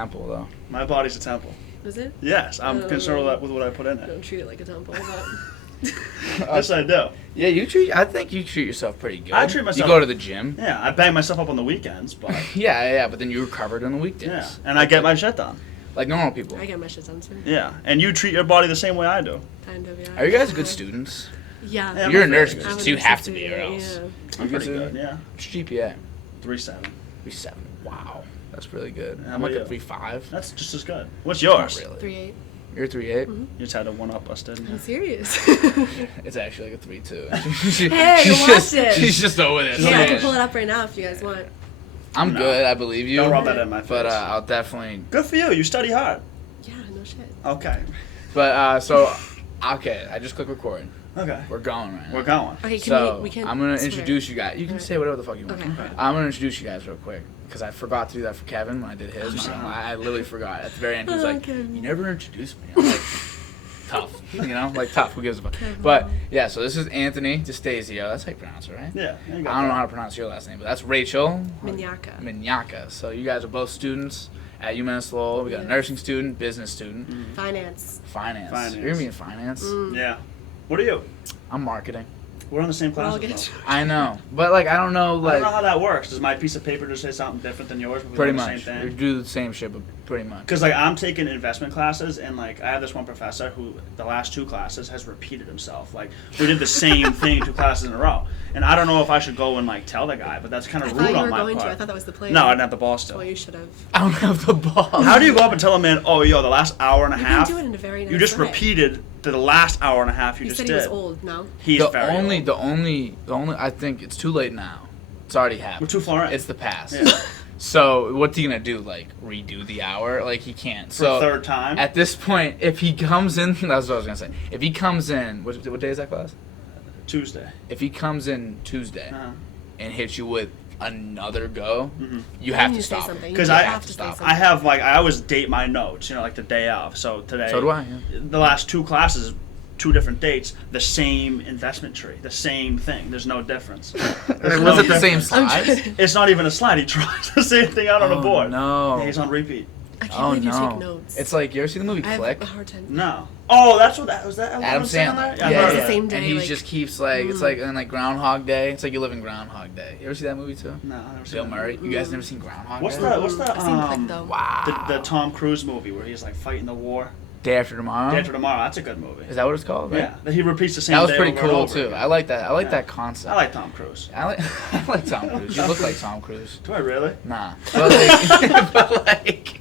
temple, though. My body's a temple. Is it? Yes, I'm concerned with what I put in it. Don't treat it like a temple, but... Yes, I do. Yeah, I think you treat yourself pretty good. I treat myself... You go to the gym. Yeah, I bang myself up on the weekends, but... yeah, but then you recovered on the weekdays. Yeah, and I get my shit done. Like normal people. I get my shit done, too. Yeah, and you treat your body the same way I do. Kind of, yeah. Are you guys good students? Yeah. You're a nursing I'm student, a so you nursing have to be, or student, else. I'm pretty good, yeah. What's your GPA? 3.7. 3.7. Wow. That's really good. How I'm like a about you? 3.5. That's just as good. What's yours? Not really. 3.8. You're 3.8? Mm-hmm. You just had to one-up us, didn't you? I'm serious. It's actually like a 3.2. Hey, watch it. She's just over there. Yeah, I can pull it up right now if you guys want. I'm good. I believe you. Don't rub that in my face. But I'll definitely. Good for you. You study hard. Yeah, no shit. Okay. But okay. I just click record. Okay. We're going right now. We're going. Okay, So can I'm gonna swear. introduce you guys. You can say whatever the fuck you want. Okay. I'm gonna introduce you guys real quick because I forgot to do that for Kevin when I did his. I literally forgot. At the very end, he was like, Kevin. "You never introduced me." I'm like, tough, like tough. Who gives a fuck? But yeah, so this is Anthony Distasio. That's how you pronounce it, right? Yeah. I don't know how to pronounce your last name, but that's Rachel Mignacca. So you guys are both students at UMass Lowell. We got a nursing student, business student, Finance. finance. You're gonna be in finance. Yeah. What are you? I'm marketing. We're on the same We're all class. good. I know, but like I don't know, I like don't know how that works. Does my piece of paper just say something different than yours? But we pretty do the much Same we thing? do the same shit, but pretty much. Because like I'm taking investment classes, and like I have this one professor who the last 2 classes has repeated himself. Like we did the same thing 2 classes in a row, and I don't know if I should go and like tell the guy, but that's kind of rude on my part. I thought that was the plan. No, I didn't have the ball still. Well, you should have. I don't have the ball. How do you go up and tell a man, oh, yo, the last hour and a You half, can do it in a very nice you just way. repeated the last hour and a half you He just said did. he was old. No. He's the very only, old. the only, I think it's too late now. It's already happened. We're too far in. It's the past. Yeah. So what's he gonna do? Like redo the hour? Like he can't. For So a third time. at this point, if he comes in, that's what I was gonna say. If he comes in, what day is that class? Tuesday. If he comes in Tuesday Uh-huh. and hits you with another go, Mm-hmm. you have You to say stop. something. Because You I have to say something. I have like I always date my notes, you know, like the day of. So today. So do I. Yeah. The last 2 classes, 2 different dates, the same investment tree, the same thing. There's no difference. Was it the same slides? It's not even a slide. He tries the same thing out on a board. No. Yeah, he's on repeat. I can't Oh believe you no. take notes. It's like you ever seen the movie I have Click? a hard time. No. Oh, that's what that was. That Adam Sandler. Yeah, Yeah, I it's heard the that. same day. And he like, just keeps like it's like in like Groundhog Day. It's like you live in Groundhog Day. You ever see that movie too? No, I never seen Bill that. Murray. You guys never seen Groundhog What's Day? the What's the I've seen Click, though. Wow. the Tom Cruise movie where he's like fighting the war? Day After Tomorrow. Day After Tomorrow. That's a good movie. Is that what it's called? Right? Yeah, he repeats the same. That was day pretty over and cool over too. again. I like that. I like Yeah. that concept. I like Tom Cruise. I like Tom Cruise. You look like Tom Cruise. Do I really? Nah. But like,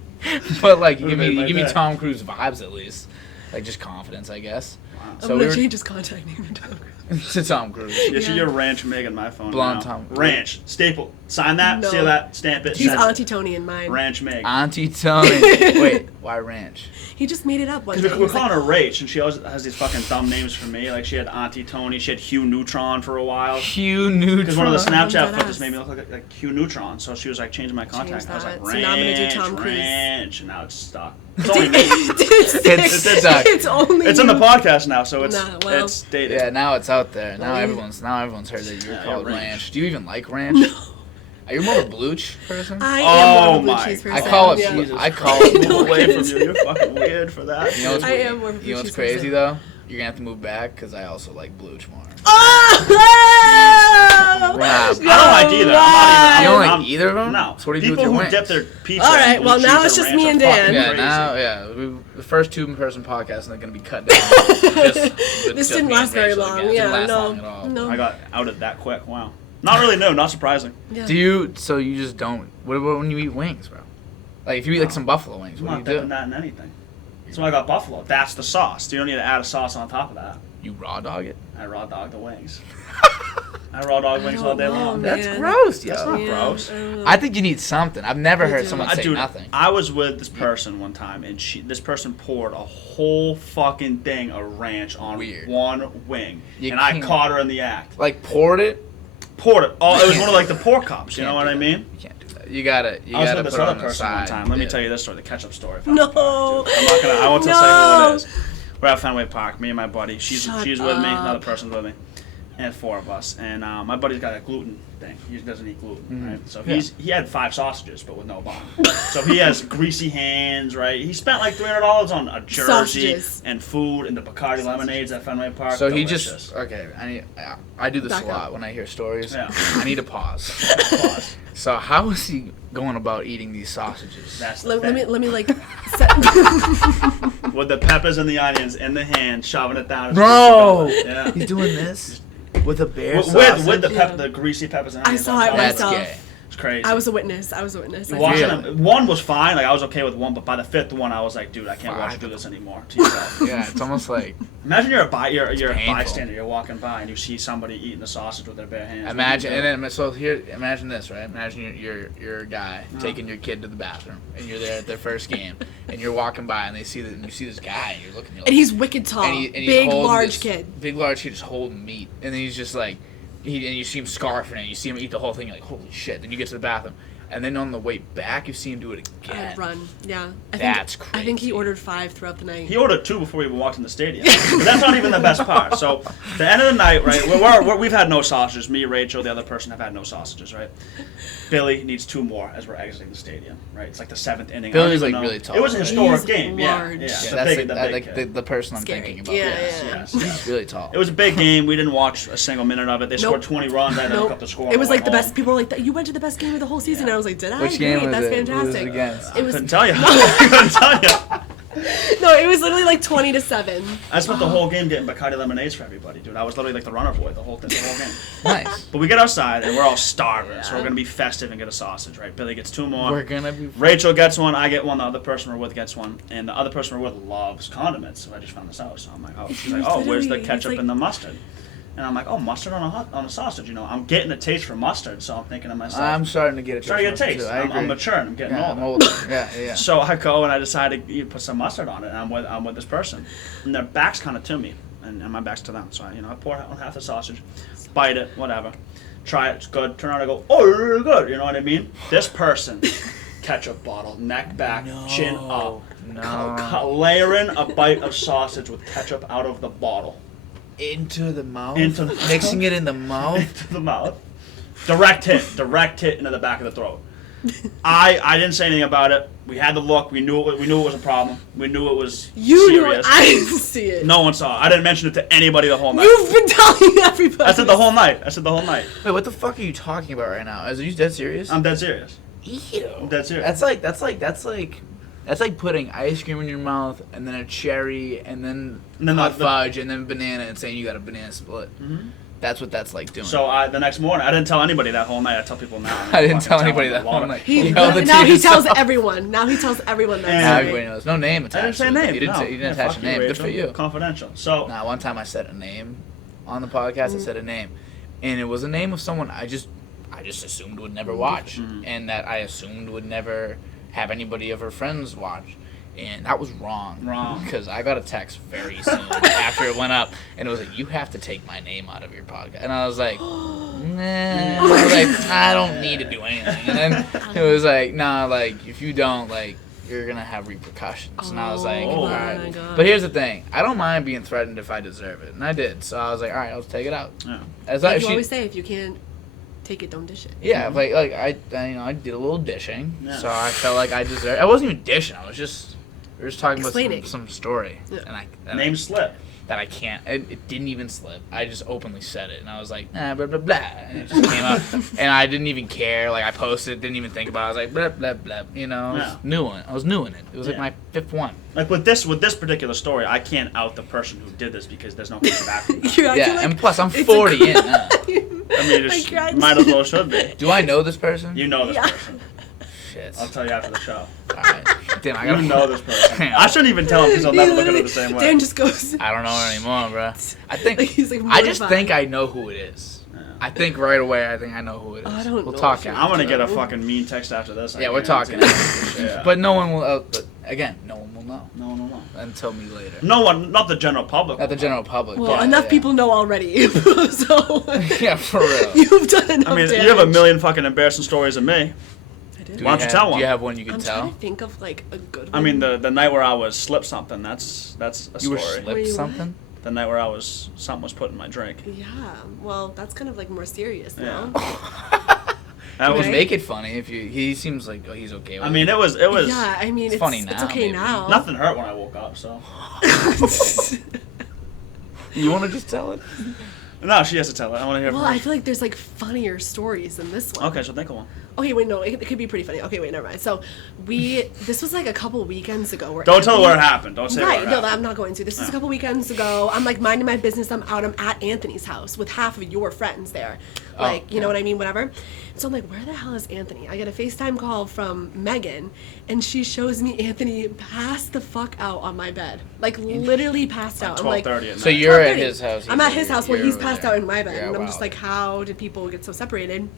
but like you give Would've made my me day. Tom Cruise vibes at least. Like just confidence, I guess. Wow. I'm So gonna we were change his contact name to Tom Cruise. to Tom Cruise. Yeah, so Yeah. you're Ranch Mig on my phone. Blonde now. Tom. Ranch. Staple. Sign that. No. Seal that. Stamp it. He's send it. Auntie Tony in mine. Ranch Mig. Auntie Tony. Wait, why ranch? He just made it up one day. Because He we're was like, calling her Rach, and she always has these fucking dumb names for me. Like she had Auntie Tony, she had Hugh Neutron for a while. Hugh Neutron. Because one of the Snapchat Dead photos ass. made me look like Hugh Neutron, so she was like changing my contact. Change I was like, that. Ranch, So now I'm gonna do Tom Cruise. Ranch, and now it's stuck. It's only me. it's stuck. It's only It's on the you. podcast now, so it's Nah, well. it's dated. Yeah, now it's out there. Now Well, everyone's heard that you're Yeah, called yeah, ranch. ranch. Do you even like ranch? No. Are you more of a blooch person? I Oh am more of a my blue cheese God. person. I call it. Yeah. Jesus I call Christ, it. move away from it. you. You're fucking weird for that. You know what's, I am more of a you know blue what's cheese crazy person. though? You're gonna have to move back because I also like blooch more. Oh! Wow. I don't like either. I'm You don't like I'm- either of them? No. So what do you do with People your who dip wings? their pizza. All in right, blue well, cheese now or it's just ranch me are and fucking Dan. Yeah, crazy. now, the first 2-person podcast is going to be cut down. Just This just didn't me last and very Rachel long. again. It Yeah, didn't last no, long at all. no. I got outed that quick. Wow. Not really new. Not surprising. Yeah. Do you? So you just don't? What about when you eat wings, bro? Like if you eat like some buffalo wings, I'm what not do you dipping do? that in anything. So I got buffalo. That's the sauce. You don't need to add a sauce on top of that. You raw dog it? I raw dog the wings. I raw dog wings all day don't know, long. man. That's gross, yo. That's not Yeah, gross. I don't know. I think you need something. I've never Me heard too. someone say Dude, nothing. I was with this person one time, and this person poured a whole fucking thing of ranch on Weird. one wing, You and I can't- caught her in the act. Like poured it. Poured it. Oh, it was one of like the pork cups. You Can't know what do I that. mean? You can't do that. You gotta. You I was gotta with this put it other on the person one side. time. Let me Yeah. tell you this story, the ketchup story. No. I'm not gonna. I won't say who No. it is. We're at Fenway Park. Me and my buddy. She's Shut with me. up. Another person's with me. And 4 of us. And my buddy's got a gluten thing. He doesn't eat gluten, right? So Yeah. he had 5 sausages, but with no bun. So he has greasy hands, right? He spent like $300 on a jersey Sausages. and food and the Bacardi lemonades at Fenway Park. So he Delicious. just I do this Back a lot up. when I hear stories. Yeah. I need to pause. Pause. So how is he going about eating these sausages? That's the Let me thing. like set. With the peppers and the onions in the hand, shoving it down. his Bro, greasy belly. Yeah. he's doing this with a bear With sausage. the greasy peppers and I onions. saw on it top. That's myself. gay. It's crazy. I was a witness. I Watching saw it. them, one was fine. Like I was okay with one, but by the 5th one, I was like, dude, I can't watch you do this anymore to yourself. Yeah, it's almost like Imagine you're a painful. bystander. You're walking by and you see somebody eating a sausage with their bare hands. imagine and then so here imagine this, right? Imagine you're a guy taking your kid to the bathroom and you're there at their first game and you're walking by and you see this guy and you're looking you're like, And he's wicked tall. and he's Big, holding large this kid. Big large kid just holding meat and then he's just like and you see him scarfing it, you see him eat the whole thing, you're like, holy shit. Then you get to the bathroom. And then on the way back, you see him do it again. I'd run. Yeah. That's I think he crazy. ordered 5 throughout the night. He ordered 2 before we even walked in the stadium. But that's not even the best part. So, the end of the night, right? We've had no sausages. Me, Rachel, the other person have had no sausages, right? Billy needs 2 more as we're exiting the stadium, right? It's like the 7th inning. Billy's, I don't even like, know. really tall, It was a right? historic He's game. large. Yeah. Yeah, The that's big kid. the person I'm Scary. thinking about. Yeah, Yes. He's really tall. It was a big game. We didn't watch a single minute of it. They scored 20 runs. I had to look Nope. up the score. It was on like the way best. home. People were like, "You went to the best game of the whole season." Yeah. And I was like, "Did I? Which game Great, was that's it? Who was fantastic." it against? It was Couldn't tell you. I couldn't tell you. no, it was literally like 20-7. I spent the whole game getting Bacardi lemonades for everybody, dude. I was literally like the runner boy the whole game. Nice. But we get outside and we're all starving, so we're gonna be festive and get a sausage, right? Billy gets 2 more. We're gonna be. Rachel gets one, I get one, the other person we're with gets one, and the other person we're with loves condiments. So I just found this out. So I'm like, oh, she's like, oh, where's the Literally, ketchup he's and the mustard? And I'm like, oh, mustard on a sausage. You know, I'm getting a taste for mustard, so I'm thinking to myself, I'm starting to get a trying to get a taste. too. I agree. I'm maturing. I'm getting Yeah, older. I'm older. Yeah. So I go and I decide to put some mustard on it, and I'm with this person, and their back's kind of to me, and my back's to them. So I pour on half the sausage, bite it, whatever, try it, it's good. Turn around, I go, oh, really good. You know what I mean? This person, ketchup bottle, neck back, chin up, layering a bite of sausage with ketchup out of the bottle Into the mouth. Into the mouth. Mixing it in the mouth. into the mouth, direct hit into the back of the throat. I didn't say anything about it. We had to look. We knew it was a problem. We knew it was You knew it. serious. I didn't see it. No one saw it. I didn't mention it to anybody the whole night. You've been telling everybody. I said the whole night. Wait, what the fuck are you talking about right now? Are you dead serious? I'm dead serious. Ew. I'm dead serious. That's like putting ice cream in your mouth and then a cherry and then And then hot the- fudge and then banana and saying you got a banana split. Mhm. That's what that's like doing. So the next morning, I didn't tell anybody that whole night. I tell people now. I didn't Fucking tell anybody them that water. whole night. He, You held it to now he tells yourself. everyone. Now he tells everyone that. And- Now story. everybody knows. No name I attached. didn't say to it. name. You didn't, no. say, you didn't Yeah, attach fuck a name. Good Rachel. for you. Confidential. So Nah, one time I said a name on the podcast. I said a name, and it was a name of someone I just assumed would never watch, and that I assumed would never have anybody of her friends watch. And that was wrong. Wrong. Because I got a text very soon after it went up, and it was like, you have to take my name out of your podcast. And I was like, nah. I was like, I don't need to do anything. And then it was like, nah, like, if you don't, like, you're going to have repercussions. And I was like, Oh all my right. God. But here's the thing. I don't mind being threatened if I deserve it. And I did. So I was like, all right, I'll take it out. yeah. As Like if you she- always say, if you can't take it, don't dish it. yeah, like I I did a little dishing, Yeah. so I felt like I deserved. I wasn't even dishing. We were just talking Explaining. about some story, Yeah. and Name slip. that I can't. It didn't even slip. I just openly said it, and I was like, blah blah blah, and it just came out, and I didn't even care. Like I posted, didn't even think about it. I was like, blah blah blah. You know, Yeah. I was new in it. It was like Yeah. my 5th one. Like with this particular story, I can't out the person who did this because there's no coming back from that. You're acting Yeah, like and plus I'm it's a 40 in. crime. I mean, it Like, you're might as well should be. Do I know this person? You know this Yeah. person. Shit. I'll tell you after the show. Alright. Damn, I You gotta know this person. I shouldn't even tell him because I'll never look at it the same way. Dan just goes. I don't know her anymore, bro. I think Like, he's, like, I just mortified. think I know who it is. Yeah. I think right away. I think I know who it is. I don't we'll know talk if you- after. I'm gonna get a No. fucking mean text after this. I Yeah, we're guarantee talking. it. Yeah. But no one will. But again, no one will know No. until me later. No one, not the general public. Not the general public. Well, but, enough yeah. people know already. So Yeah, for real. you've done enough I mean, damage. you have a million fucking embarrassing stories of me. I did. Do Why don't you have- tell one? Do you have one you can I'm tell? trying to think of like a good one. I mean, the night where I was slipped something. That's a You were story. slipped Wait, what? something. the night where something was put in my drink. Yeah. Well, that's kind of like more serious now. That was Right? Make it funny if you. He seems like he's okay with I mean, it was. Yeah, I mean, it's funny now, It's okay maybe. now. Nothing hurt when I woke up, so. You want to just tell it? No, she has to tell it. I want to hear Well, from I her. feel like there's like funnier stories than this one. Okay, so think of one. Okay, wait, no, it could be pretty funny. Okay, wait, never mind. So this was like a couple weekends ago. Where Don't tell her where it Anthony- happened. Don't say Right, where it no, happened. I'm not going to. This is a couple weekends ago. I'm like minding my business. I'm at Anthony's house with half of your friends there. Like, you know what I mean? Whatever. So I'm like, where the hell is Anthony? I get a FaceTime call from Megan, and she shows me Anthony passed the fuck out on my bed. Like, literally passed out. I'm like, 12:30 at night. So you're at 12:30. his house. I'm at his house when you're he's over passed there. out in my bed. Yeah, and I'm wow. just like, how did people get so separated?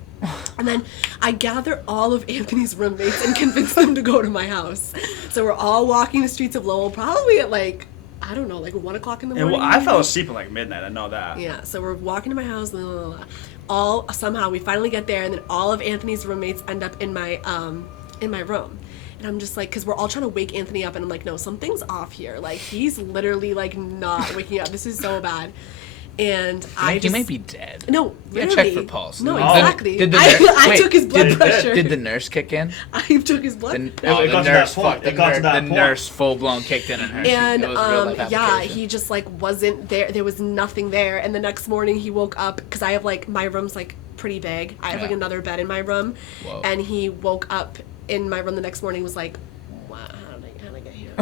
And then I gather all of Anthony's roommates and convince them to go to my house. So we're all walking the streets of Lowell, probably at like, I don't know, like 1 o'clock in the Yeah, morning. well, I fell maybe? asleep at like midnight. I know that. Yeah, so we're walking to my house. Blah, blah, blah. All somehow we finally get there, and then all of Anthony's roommates end up in my room. And I'm just like, because we're all trying to wake Anthony up, and I'm like, no, something's off here. Like, he's literally like not waking up. This is so bad. And He might be dead. No, Yeah, literally. check for pulse. No, Oh. exactly. Did the I wait, took his blood did- pressure. Did the nurse kick in? I took his blood. The, It oh, got the to that nurse point. fucked. It got to that The point. nurse full blown kicked in on her. And It was real life yeah, application. he just like wasn't there. There was nothing there. And the next morning he woke up because I have like my room's like pretty big. I have like Yeah. another bed in my room, Whoa. and he woke up in my room the next morning. Was like, wow, how did I get here?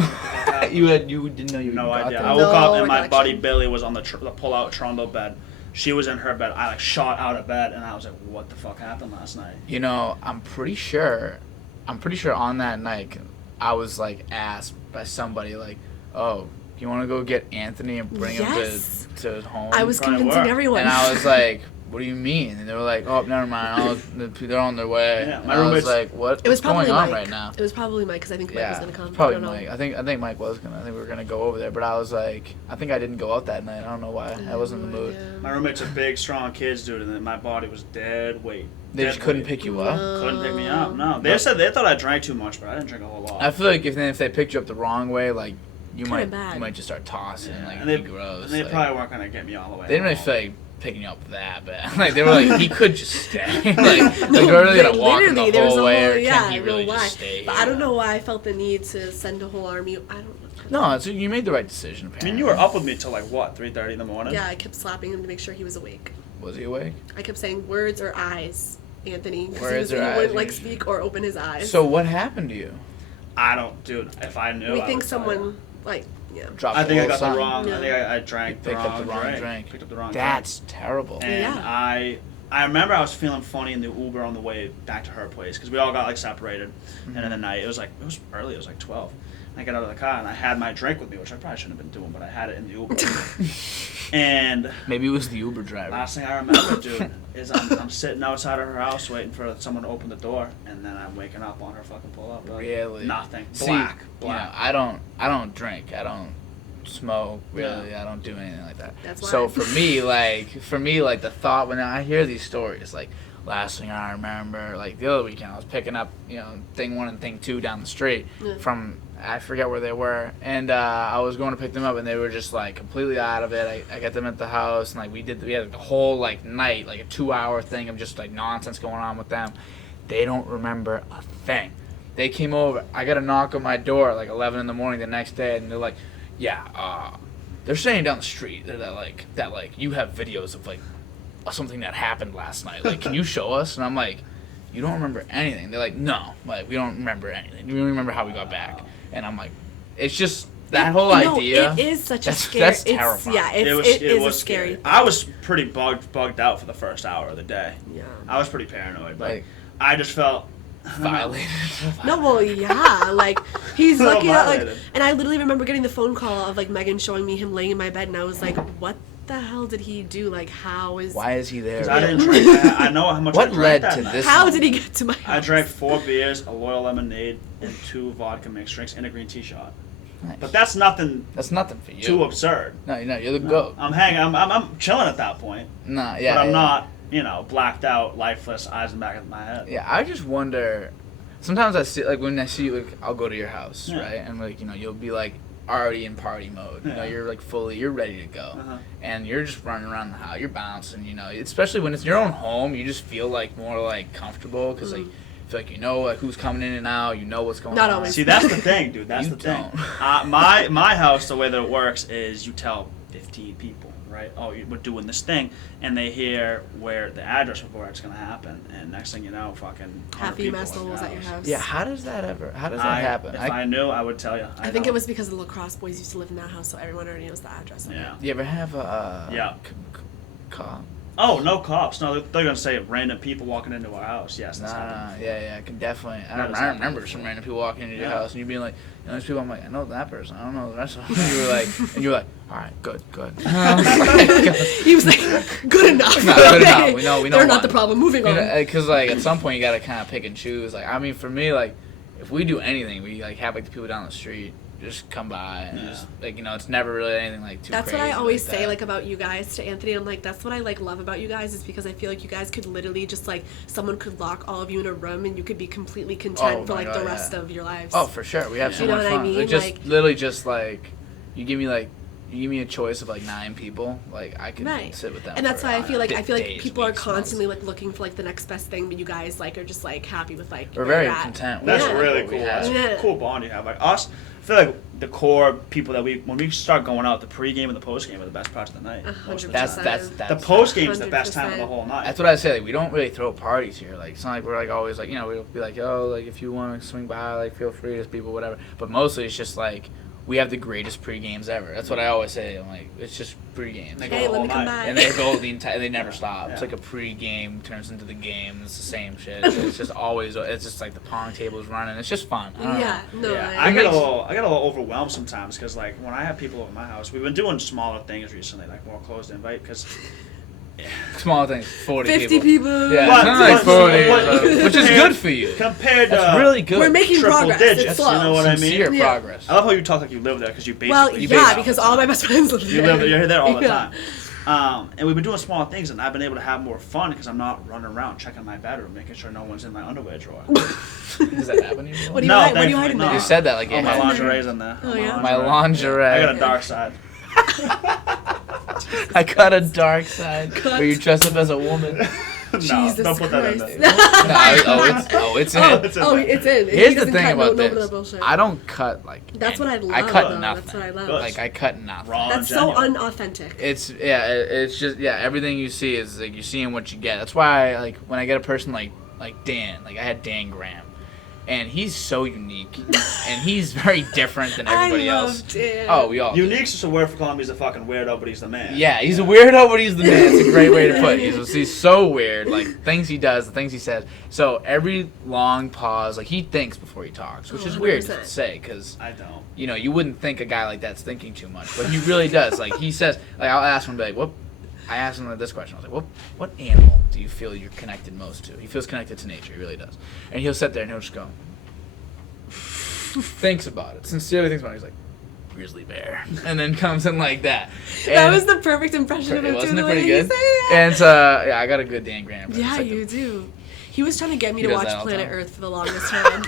You didn't know you No got idea. that? I woke up and my recollection. buddy Billy was on the pull-out trundle bed. She was in her bed. I like shot out of bed, and I was like, "What the fuck happened last night?" You know, I'm pretty sure on that night, I was like asked by somebody like, "Oh, you want to go get Anthony and bring Yes. him to home?" I was Probably convincing were. everyone. and I was like, "What do you mean?" And they were like, "Oh, never mind. They're on their way." Yeah, and my I was roommates- like, "What? it was What's going probably on Mike. right now?" It was probably Mike because I think Mike was Yeah, gonna come. it's probably I don't know. Mike. I think Mike was gonna. I think we were gonna go over there, but I was like, I think I didn't go out that night. I don't know why. I wasn't in the mood. My roommate's a big, strong kids, dude, and then my body was dead weight. They Dead just couldn't weight. pick you up. Couldn't pick me up. No, they said they thought I drank too much, but I didn't drink a whole lot. I feel like if they picked you up the wrong way, like you Kinda might bad. you might just start tossing, Yeah, like and they, be gross. and they like, probably weren't gonna get me all the way. they didn't really home. feel like picking you up that bad. Like they were like, he could just stay. like they're really gonna walk him Literally, the there was whole a way, whole- or yeah, can he I don't really know just why. stay? But I don't know why I felt the need to send a whole army. I don't know. No, it's, you made the right decision. I Apparently. mean, you were up with me till like what, 3:30 in the morning? Yeah, I kept slapping him to make sure he was awake. Was he awake? I kept saying words or eyes, Anthony. 'cause Words he or eyes, wouldn't like you- speak or open his eyes. So what happened to you? I don't, dude. If I knew, we I think would tell you. someone like yeah. Dropped I think I the got the sign. wrong. Yeah. I think I drank Picked up the wrong drink. Picked up the wrong That's terrible. drink. And Yeah. I remember I was feeling funny in the Uber on the way back to her place because we all got like separated. And in the night, it was early. It was like 12. And I got out of the car and I had my drink with me, which I probably shouldn't have been doing, but I had it in the Uber. And Maybe it was the Uber driver. last thing I remember, dude, is I'm sitting outside of her house waiting for someone to open the door, and then I'm waking up on her fucking pull up. Like, Really? Nothing. See, Black. you know, I don't drink. I don't smoke. Really, I don't do anything like that. That's why. So for me, like the thought when I hear these stories, like last thing I remember, like the other weekend, I was picking up, thing 1 and thing 2 down the street Yeah. from I forget where they were, and I was going to pick them up, and they were just like completely out of it. I got them at the house, and like we had a whole like night, like a 2-hour thing of just like nonsense going on with them. They don't remember a thing. They came over. I got a knock on my door at like 11 in the morning the next day, and they're like, "Yeah, they're saying down the street that you have videos of like something that happened last night. Like, can you show us?" And I'm like, "You don't remember anything?" They're like, "No, like we don't remember anything. We don't remember how we got back." And I'm like, it's just that whole idea. It is such a that's- scary. that's it's, terrifying. yeah, It it was a scary. I was pretty bugged out for the first hour of the day. Yeah. I was pretty paranoid, but Like, I just felt violated. No, well, yeah, like he's So lucky that like, violated. and I literally remember getting the phone call of like Megan showing me him laying in my bed, and I was like, what the hell did he do? Like, how is? Why is he there? 'Cause I didn't drink. I know how much What I drank led that to night. this? How did he get to my house? I drank 4 beers, a Loyal lemonade, and 2 vodka mixed drinks, and a green tea shot. Nice. But that's nothing That's nothing for you. too absurd. No, you're the goat. I'm hanging. I'm chilling at that point. Nah, yeah. But I'm yeah. not, blacked out, lifeless, eyes in the back of my head. Yeah, I just wonder. Sometimes I see, like, when I see you, like, I'll go to your house, Yeah. right? And, like, you'll be like, already in party mode. You know, Yeah. you're like you're ready to go, Uh-huh. and you're just running around the house. You're bouncing. You know, especially when it's your own home, you just feel like more like comfortable because like. I feel like you know like who's coming in and out. You know what's going Not on. always. See, that's the thing, dude. That's You the thing. don't. My house, the way that it works is you tell 15 people, right? Oh, we're doing this thing, and they hear where the address of where it's gonna happen, and next thing you know, fucking 100 Half the people UMass in levels at your house. Yeah, how does that happen? If I knew, I would tell you. I think it was because the lacrosse boys used to live in that house, so everyone already knows the address. Of Yeah. You ever have Yeah. cop? Oh, no cops. No, they're gonna say random people walking into our house. Yes, that's happened. Yeah, I can definitely. That has I happened remember before. some random people walking into your Yeah. house, and you being like, you know, these people. I'm like, I know that person. I don't know the rest of them. You were like, and you were like, all right, good. He was like, good enough. No, good enough. We know They're not one. the problem. Moving on. Because like at some point you gotta kind of pick and choose. Like I mean, for me, like if we do anything, we like have like the people down the street just come by and just like you know, it's never really anything like too. That's crazy what I always like say that. like about you guys to Anthony. I'm like, that's what I like love about you guys is because I feel like you guys could literally just like someone could lock all of you in a room and you could be completely content Oh for my like God, the rest yeah. of your lives. Oh, for sure. We have so You know much what I fun. mean? Like, just Like- literally just like you give me a choice of like 9 people, like I could Right. sit with them. And that's for why I feel like days, people are weeks, months. constantly like looking for like the next best thing, but you guys like are just like happy with like We're where very you're at. content. with That's Yeah. really what we cool. have. That's Yeah. a cool bond you have. Like us, I feel like the core people that when we start going out, the pregame and the postgame are the best parts of the night. most of the 100%. time. That's The postgame is the best time of 100%. the whole night. That's what I say. Like, we don't really throw parties here. Like, it's not like we're like always like, you know, we'll be like, oh, like if you want to swing by, like feel free to people, whatever. But mostly it's just like we have the greatest pre-games ever. That's what I always say. I'm like, it's just pre-games. They go Hey, the let whole me come night. by. And they go the entire. They never stop. It's Yeah. like a pre-game turns into the game. It's the same shit. It's just always. It's just like the pong table's running. It's just fun. I don't Yeah, know. no, Yeah, I I get a makes- little overwhelmed sometimes because like when I have people over my house, we've been doing smaller things recently, like more closed invite because. Small things. 50 people. Yeah, But- something like 40, but- which is good for you. Compared to That's really good. We're making triple progress. digits, It's you slow. know what I mean? Sincere Yeah. progress. I love how you talk like you live there because you basically. Well, You yeah, base- because all my best friends live You there. live, you're there all the Yeah. time. And we've been doing small things, and I've been able to have more fun because I'm not running around checking my bedroom, making sure no one's in my underwear drawer. Does that happen to you? What do you No, hide? What do you thankfully hide in not. there? You said that like Oh, it my had- lingerie's in there. Oh, yeah? My lingerie. I got a dark side. I got a dark side where you dress up as a woman. No, Jesus don't put that in Christ. there. It's in. Oh, It's in oh, there. it's in. He Here's the doesn't thing cut about no this. bullshit. I don't cut like. That's what I I love, cut though. nothing. That's what I love. Good. Like I cut nothing. Raw. That's so genuine. unauthentic. It's it's just everything you see is like you're seeing what you get. That's why like when I get a person like Dan, like I had Dan Graham, and he's so unique, and he's very different than everybody I else. loved it. Oh, we all do. Unique's just a word for calling me he's a fucking weirdo, but he's the man. Yeah, he's a weirdo, but he's the man. It's a great way to put it. He's so weird, like things he does, the things he says. So every long pause, like he thinks before he talks, which is weird to 100%. say because I don't. you know you wouldn't think a guy like that's thinking too much, but he really does. Like he says, like I'll ask him, be like, what? I asked him this question. I was like, what animal do you feel you're connected most to? He feels connected to nature. He really does. And he'll sit there and he'll just go, thinks about it, sincerely thinks about it. He's like, grizzly bear, and then comes in like that. That And- was the perfect impression of him, too. wasn't The it way pretty he good? said it. And so, yeah, I got a good Dan Graham. Yeah, It's like you do. He was trying to get me He to does watch that all the Planet time. Earth for the longest time.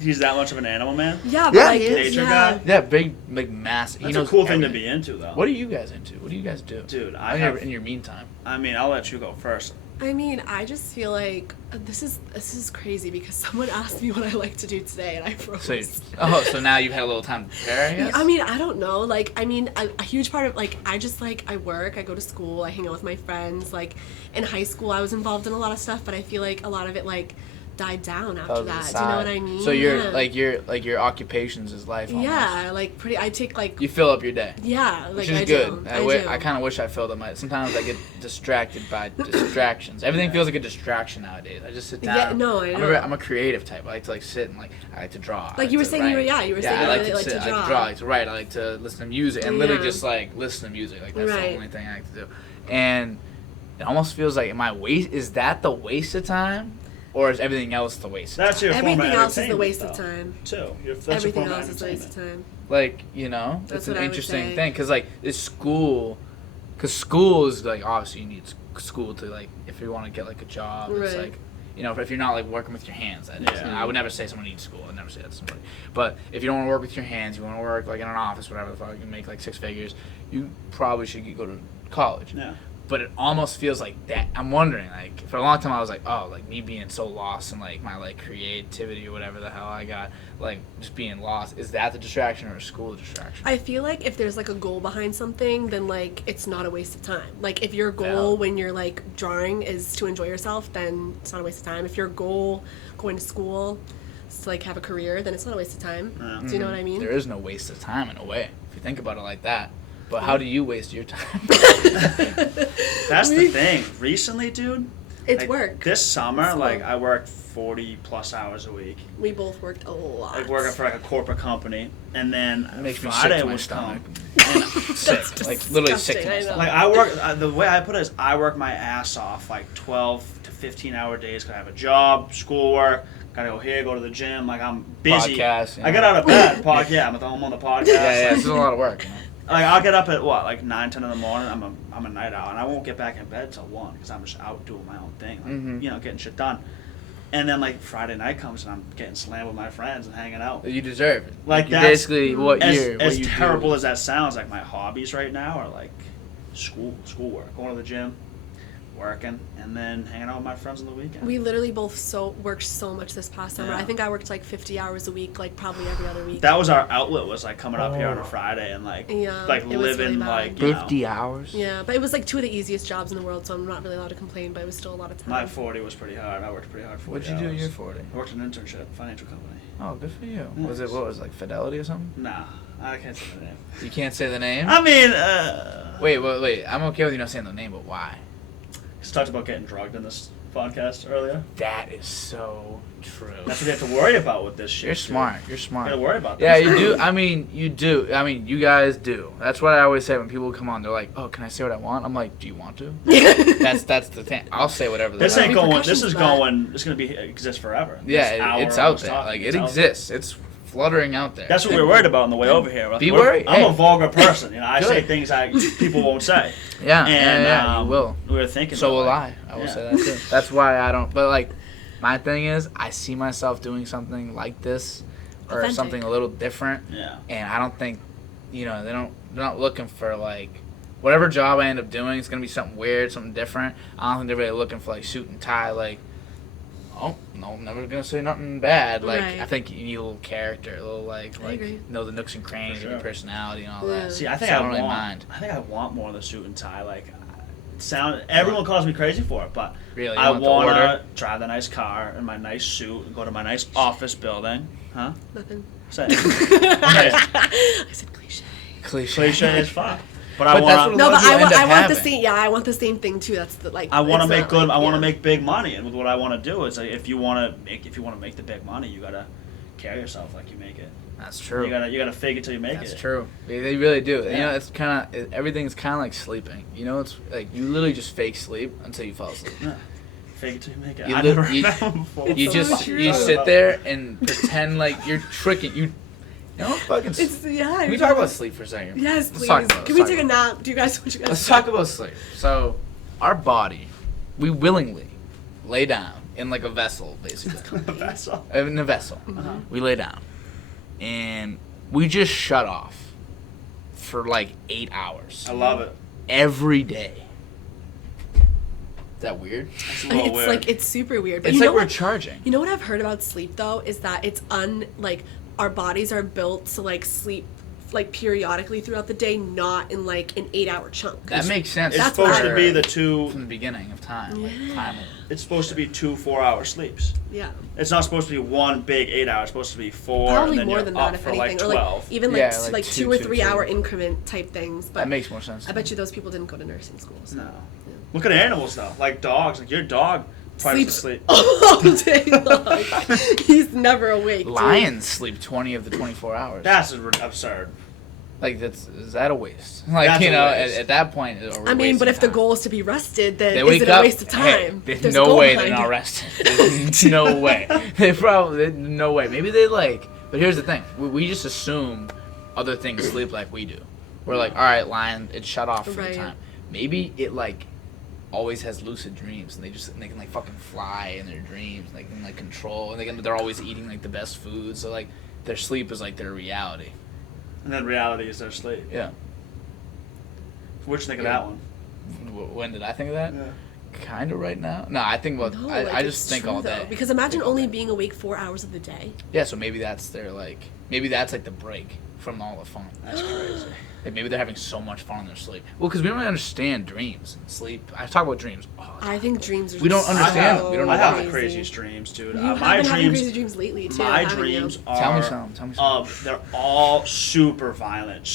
He's that much of an animal man. Yeah, but Yeah, like, he is. Nature yeah. guy? Yeah, big, massive. That's a cool thing to be into, though. What are you guys into? What do you guys do? Dude, in your meantime. I mean, I'll let you go first. I mean, I just feel like this is crazy because someone asked me what I like to do today, and I froze. So now you've had a little time to prepare, I guess? I mean, I don't know. Like, I mean, a huge part of like I work, I go to school, I hang out with my friends. Like, in high school, I was involved in a lot of stuff, but I feel like a lot of it like died down after that. Do you know what I mean? So Yeah. your occupations is life almost. Yeah, like pretty. I take like You fill up your day. yeah, like Which is I good. do. I kind of wish I filled up my. Sometimes I get distracted by distractions. Everything feels like a distraction nowadays. I just sit down. Yeah, no, I know. I'm a creative type. I like to like sit and like I like to draw. I Like you were to saying, write. you were saying I you like really to like sit. to I like draw. to draw. I like to write. I like to listen to music and literally Yeah. just like listen to music. Like that's Right. the only thing I like to do. And it almost feels like is that the waste of time, or is everything else the waste? That's your form Everything of else is the entertainment, waste of though, time. Too. That's Everything your form else is a waste of time. Like, you know, That's it's an what I would interesting say. thing because like it's school, because school is like obviously you need school to like if you want to get like a job. It's Right. like You know, if you're not like working with your hands, that is. Yeah. And I would never say someone needs school. I'd never say that to somebody. But if you don't want to work with your hands, you want to work like in an office, whatever the fuck, you can make like 6 figures, you probably should go to college. Yeah. But it almost feels like that. I'm wondering, like, for a long time I was like, oh, like me being so lost in like my like creativity or whatever the hell I got, like just being lost. Is that the distraction or a school distraction? I feel like if there's like a goal behind something, then like it's not a waste of time. Like if your goal when you're like drawing is to enjoy yourself, then it's not a waste of time. If your goal going to school is to like have a career, then it's not a waste of time. Do you know what I mean? There is no waste of time in a way, if you think about it like that. But how do you waste your time? That's the thing. Recently, dude, It's like, work. This summer, It's like work. I worked 40 plus hours a week. We both worked a lot. Like working for like a corporate company, and then It makes me Friday sick to my was stomach. come. Sick, like literally sick to my disgusting, I know. stomach. Like I work. The way I put it is, I work my ass off, like 12 to 15-hour days. Cause I have a job, schoolwork. Gotta go here, go to the gym. Like I'm busy. Podcast, I get out of bed. Yeah, I'm at home on the podcast. Yeah, it's a lot of work. You know? Like I'll get up at what, like 9, 10 in the morning. I'm a night owl, and I won't get back in bed till 1 because I'm just out doing my own thing, like, you know, getting shit done. And then like Friday night comes and I'm getting slammed with my friends and hanging out. You deserve it. Like you're that's basically what as you terrible do. as that sounds. Like my hobbies right now are like schoolwork, going to the gym, working, and then hanging out with my friends on the weekend. We literally both worked so much this past summer. Yeah. I think I worked like 50 hours a week, like probably every other week. That was our outlet, was like coming up here on a Friday and like Yeah, like it was living really bad. like, you know. 50 hours? Yeah, but it was like 2 of the easiest jobs in the world, so I'm not really allowed to complain, but it was still a lot of time. My 40 was pretty hard. I worked pretty hard. 40 What'd you do hours. at your 40? I worked an internship, financial company. Oh, good for you. Nice. Was it, what was it, like Fidelity or something? Nah, I can't say the name. You can't say the name? I mean, Wait. I'm okay with you not saying the name, but why? just talked about getting drugged in this podcast earlier. That is so true. That's what you have to worry about with this shit. You're dude. smart. You're smart. You gotta worry about Yeah, that. you do. I mean, you do. I mean, you guys do. That's what I always say when people come on. They're like, "Oh, can I say what I want?" I'm like, "Do you want to?" That's the thing. I'll say whatever. The This fuck. ain't going. This Repercussions is of that. going. It's gonna exist forever. Yeah, This hour it's I out was there. talking, Like it it's out there. exists. It's fluttering out there. That's what we were worried about on the way over here. Be worried. I'm Hey. a vulgar person. You know, I say Good. things people won't say. Yeah, And yeah, you will. We were thinking. So about, will like, I. I will yeah. say that too. That's why I don't. But like, my thing is, I see myself doing something like this, or Authentic. something a little different. Yeah. And I don't think, they're not looking for like, whatever job I end up doing, it's gonna be something weird, something different. I don't think they're really looking for like suit and tie. Like, oh no, I'm never gonna say nothing bad. Like, Right. I think you need a little character, a little like agree. know the nooks and crannies of your sure. personality and all Yeah. that. See, I think So I don't really want. mind. I think I want more of the suit and tie. Like, everyone calls me crazy for it, but Really, you I want the want order? to drive the nice car in my nice suit and go to my nice office building. Huh? Nothing. Say it. I said cliche. Cliche. Cliche as fuck. But But I that's want. what No, but you I end want. up I want the having. same. Yeah, I want the same thing too. That's the like. I want to it's make not good. like- I want to yeah. make big money, and with what I want to do is, like, if you want to make the big money, you gotta carry yourself like you make it. That's true. You gotta fake it till you make That's it. true. They really do. Yeah. It's kind of everything's kind of like sleeping. It's like you literally just fake sleep until you fall asleep. Yeah. Fake it till you make it. You I lit- never you- met one before. You so just true. you sit there and pretend like you're tricking you. Fucking. It's yeah. Can we talk about sleep for a second? Yes, Let's please. talk about it. Can we Let's take a talk nap? Do you guys? What you guys? Let's talk about sleep. So, our body, we willingly lay down in like a vessel, basically. That's all. In a vessel, we lay down, and we just shut off for like 8 hours I love it. every day. Is that weird? It's a little It's weird. like it's super weird. But It's you like know we're what? charging. You know what I've heard about sleep though is that it's like our bodies are built to like sleep like periodically throughout the day, not in like an 8-hour chunk. That makes sense. it's that's supposed what to I be heard. the two. from the beginning of time. Like Yeah. time. It's supposed to be 2 4-hour sleeps. Yeah. It's not supposed to be one big 8 hour. It's supposed to be 4, Probably and then more you're than up that if for anything, like or 12. like even like Yeah, t- like like two, 2 or two, 3 two. hour increment type things. But That makes more sense. I bet you those people didn't go to nursing school. So. No. Look at animals though, like dogs. Like your dog probably Sleeps doesn't sleep. all day long. He's never awake. dude. Lions sleep 20 of the 24 hours. That's absurd. Like is that a waste? Like That's a at, waste. at that point, I mean, but if the goal is to be rested, then they is wake it a up, waste of hey, time? there's a no goal way they're behind not it. rested. There's no way. No way. Maybe they like. But here's the thing: we just assume other things sleep like we do. We're like, all right, lion, it's shut off for Right. the time. Maybe it like always has lucid dreams, and they can like fucking fly in their dreams, and they can like control, and they're always eating like the best food. So like their sleep is like their reality. And then reality is their sleep. Yeah. What'd you think of that one? When did I think of that? Yeah. Kind of right now. No, I think about. No, I it's just think true, all though, day. because imagine Think all only day. being awake 4 hours of the day. Yeah, so maybe that's their like. Maybe that's like the break from all the fun. That's crazy. Like maybe they're having so much fun in their sleep. Well, because we don't really understand dreams and sleep. I talk about dreams all the time. I think dreams are. We don't so understand them. We don't know I have why. the craziest dreams, dude. You My have been having dreams. crazy dreams lately too. My haven't you? dreams are. Tell me some. They're all super violent,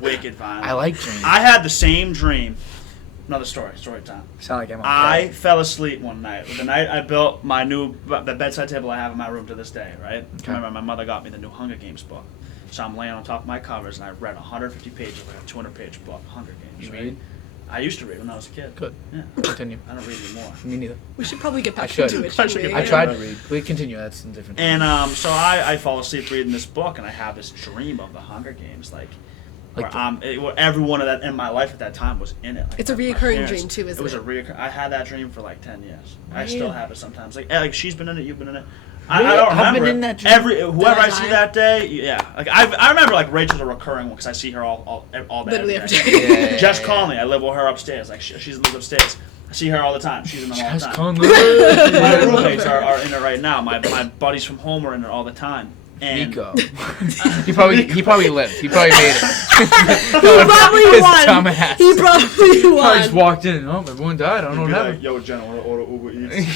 wicked violent. I like dreams. I had the same dream. Another story time. Sound like I'm I fell asleep one night. The night I built the bedside table I have in my room to this day, right? Okay. I remember my mother got me the new Hunger Games book. So I'm laying on top of my covers and I read 150 pages, like a 200-page book, Hunger Games. You right? read? I used to read when I was a kid. Good. Yeah. Continue. I don't read anymore. Me neither. We should probably get I back should. into it. I should shouldn't get we? I tried to read. We continue. That's different. And so I fall asleep reading this book and I have this dream of the Hunger Games, where every one of that in my life at that time was in it. Like It's a my reoccurring parents- dream too, isn't It was it? a reoccurring. I had that dream for like 10 years. I Right. still have it sometimes. Like she's been in it, you've been in it. I Really? don't I've remember been it. in that dream. Whoever I Did I see die? that day, yeah. Like I remember like Rachel's a recurring one because I see her all day. Literally every every day. day. Yeah. Jess Conley, I live with her upstairs. Like she lives upstairs. I see her all the time. She's in them all the Just time. Conley. My roommates are in it right now. My buddies from home are in it all the time. And Nico. he probably lived. He probably made it. He probably His won. dumbass. He probably Probably just won. walked in. Oh, everyone died. I don't know what be happened. like, yo, Jen, I want to order Uber Eats.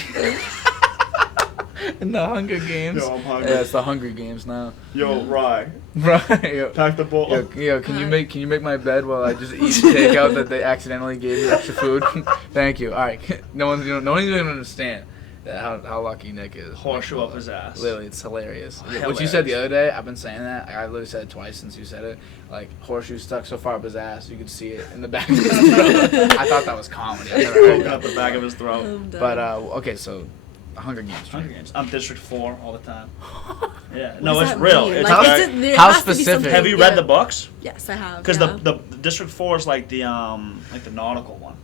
In the Hunger Games. Yo, I'm hungry. Yeah, it's the Hungry Games now. Yo, Rye, Right. Yo, pack the bowl. yo, can you make my bed while I just eat takeout that they accidentally gave me extra food? Thank you. All right. No one's gonna understand how lucky Nick is. Horseshoe up his ass. Literally, it's hilarious. Hilarious. What you said the other day, I've been saying that. I literally said it twice since you said it. Like, horseshoe stuck so far up his ass, you could see it in the back of his throat. I thought that was comedy. I never heard Poking that up the back of his throat. I'm done. But, okay, so, Hunger Games. Hunger Games. I'm District 4 all the time. Yeah. What No, does it's that real. mean? It's Like, very- is it- there how has to be specific? something- Have you yeah. read the books? Yes, I have. Because yeah. the District 4 is like the nautical one.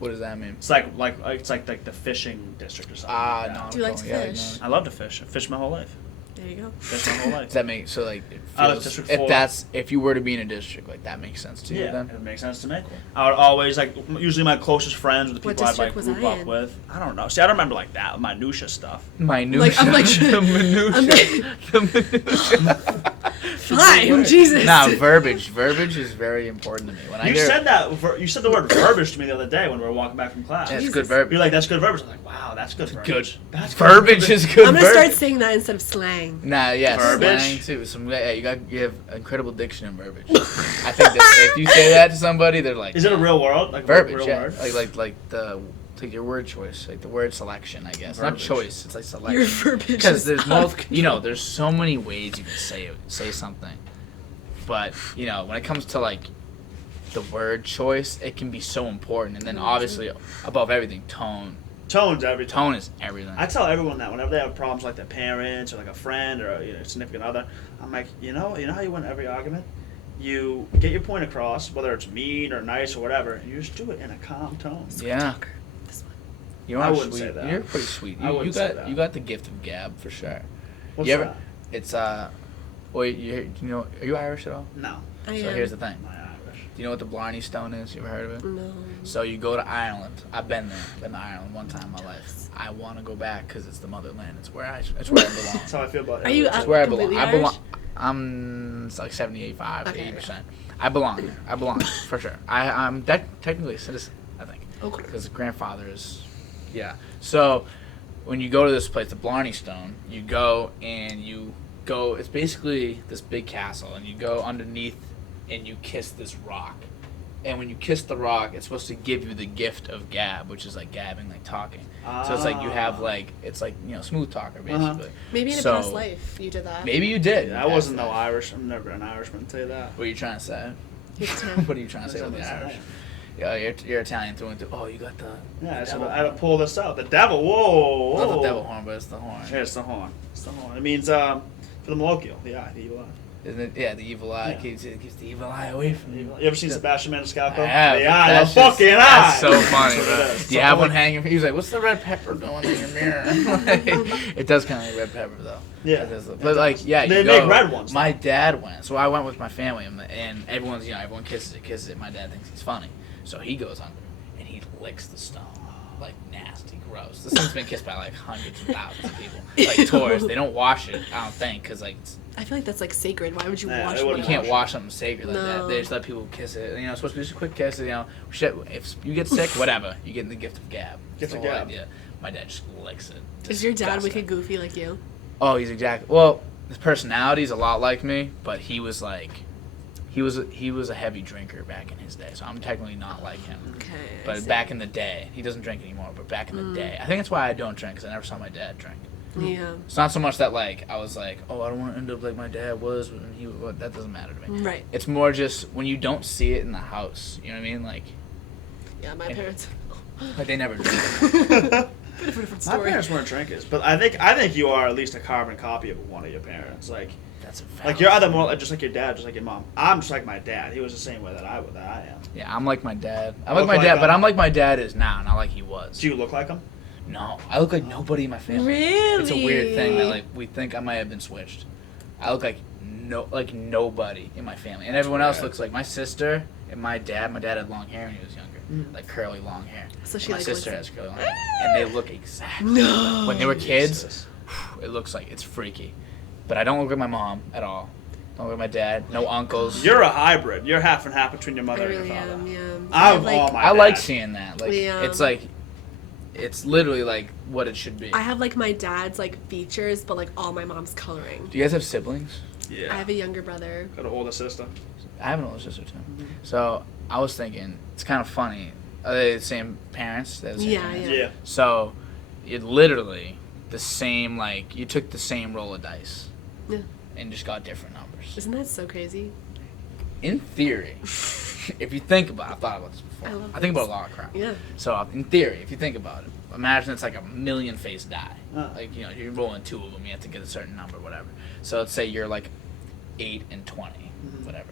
What does that mean? It's like the fishing district or something. Ah, like that. no. Do you like to Yeah, fish? I love to fish. I fished my whole life. There you go. Fished my whole life. Does that make so like it I like feels, District if 4. if you were to be in a district like that makes sense to you Yeah, then? it makes sense to me. I would always usually my closest friends or the What people I'd district was group I up in? with. I don't know. See, I don't remember like that minutia stuff. Minutia. I'm like- the minutia. I'm the minutia. Fine, Jesus. Nah, verbiage. Verbiage is very important to me. When I You hear said that. You said the word verbiage to me the other day when we were walking back from class. yeah, it's Jesus. good verbiage. You're like, that's good verbiage. I'm like, wow, that's good verbiage. Good. That's Verbiage is good. I'm gonna start verbiage. saying that instead of slang. Nah, yeah, Verbiage? slang too. You have incredible diction and verbiage. I think that if you say that to somebody, they're like, Is it a real world? Like verbiage? real Yeah, word? like your word choice, like the word selection. I guess not Verbiage. choice. It's like selection. Your verbiage Because is there's out of there's so many ways you can say something, but when it comes to like the word choice, it can be so important. And then obviously above everything, tone. Tone's everything. Tone is everything. I tell everyone that whenever they have problems like their parents or like a friend or a significant other, I'm like, you know how you win every argument? You get your point across, whether it's mean or nice or whatever, and you just do it in a calm tone. Yeah. This one. You I are wouldn't sweet. say that. You're pretty sweet. I You wouldn't say got that. you got the gift of gab for sure. What's you ever? that? It's Well, are you Irish at all? No, I So am. here's the thing. I'm not Irish. Do you know what the Blarney Stone is? You ever heard of it? No. So you go to Ireland. I've been there. Been to Ireland one time in my life. I want to go back because it's the motherland. It's where I belong. That's how I feel about it. Are you It's where I belong. completely I belong. Irish? I'm it's like 75, Okay. 80%. I belong there. I belong there, for sure. I'm technically a citizen, I think. Okay. Because grandfather is, yeah. So when you go to this place, the Blarney Stone, you go, it's basically this big castle, and you go underneath and you kiss this rock. And when you kiss the rock, it's supposed to give you the gift of gab, which is like gabbing, like talking. So it's like you have it's like, smooth talker, basically. Maybe in a So, past life you did that. Maybe you did. I wasn't no Irish. I'm never an Irishman. Tell you that. What are you trying to say? He's Italian. What are you trying to say That's with the what I'm Irish? saying. Yeah, you're Italian through and through. Oh, you got the Yeah, I devil had to pull this out. The devil. Whoa. Not whoa. the devil horn, but it's the horn. Yeah, it's the horn. It's the horn. It means for the malloquial, the eye, the evil eye. Isn't it? Yeah, the evil eye keeps the evil eye away from you. You ever seen Sebastian Maniscalco? I have. The eye, the That's fucking eye. That's so funny, That's what bro. it is. Do you have one hanging? He was like, "What's the red pepper doing in your mirror?" It does kind of like red pepper, though. Yeah. But like, yeah, They you make go. red ones. My dad went, so I went with my family, and everyone's, everyone kisses it. My dad thinks he's funny, so he goes under and he licks the stone, like nasty, gross. This thing's been kissed by like hundreds of thousands of people, like tourists. They don't wash it, I don't think, because like. I feel like that's like sacred. Why would you wash they it? You can't wash something sacred like No. that. They just let people kiss it. It's supposed to be just a quick kiss. Shit. If you get sick, whatever, you get the gift of gab. Gift That's of the whole gab. idea. My dad just licks it. Is your dad Disgusting. wicked goofy like you? Oh, he's exactly. Well, his personality's a lot like me, but he was like, he was a heavy drinker back in his day. So I'm technically not like him. Okay. I But see. back in the day, he doesn't drink anymore. But back in the day, I think that's why I don't drink, because I never saw my dad drink. Yeah. It's not so much that like I was like, oh, I don't want to end up like my dad was when he. Well, that doesn't matter to me. Right. It's more just when you don't see it in the house. You know what I mean? Like Yeah, my parents. they never drink. Different My story. parents weren't drinkers, but I think you are at least a carbon copy of one of your parents. Like That's a fact. Like you're either more just like your dad, just like your mom. I'm just like my dad. He was the same way that I am. Yeah, I'm like my dad. I'm Look like my like dad, but him? I'm like my dad is now, not like he was. Do you look like him? No, I look like nobody in my family. Really? It's a weird thing that like we think I might have been switched. I look like nobody in my family, and everyone else weird. looks like my sister and my dad. My dad had long hair when he was younger, like curly long hair. So she my like sister looks has curly long hair, and they look exactly. No. When they were kids, Jesus. it looks like it's freaky. But I don't look like my mom at all. Don't look like my dad. No uncles. You're a hybrid. You're half and half between your I mother really and your father. am, yeah. I'm all my I like dad. seeing that. Like Yeah. it's like, it's literally like what it should be. I have like my dad's like features, but like all my mom's coloring. Do you guys have siblings? Yeah. I have a younger brother. Got an older sister. I have an older sister too. So I was thinking, it's kind of funny. Are they the same parents? They're the same Yeah, parents? Yeah. So it literally the same, like you took the same roll of dice Yeah. and just got different numbers. Isn't that so crazy? In theory, if you think about it, I've thought about this before. I love I think about this. a lot of crap. Yeah. So in theory, if you think about it, imagine it's like a million face die. Uh. Like you're rolling two of them, you have to get a certain number, whatever. So let's say you're like 8 and 20, whatever,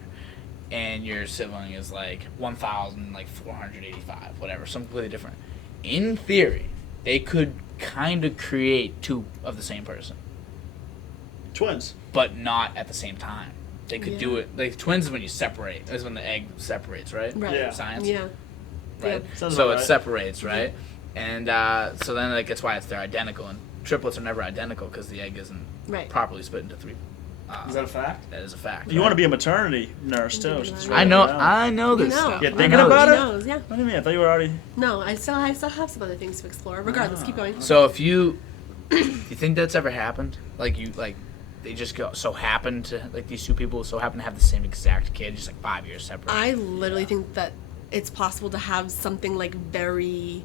and your sibling is like 1,485, whatever, something completely different. In theory, they could kind of create two of the same person, Twins. but not at the same time. They could do Yeah. it. Like twins is when you separate. Is when the egg separates, right? Right. Yeah. Science. Yeah. Right. Yeah. Sounds So about it right. separates, right? And so then like that's why they're identical. And triplets are never identical because the egg isn't Right. properly split into three. Is that a fact? That is a fact. You want to be a maternity nurse too? I since know. you're I know. right now. I know You this know. stuff. You're I thinking know about this. it? He knows, yeah. What do you mean? I thought you were already. No, I still have some other things to explore. Regardless, keep going. So if you think that's ever happened, like they just so happen to like these two people so happen to have the same exact kid, just like 5 years separate. I literally think that it's possible to have something like very,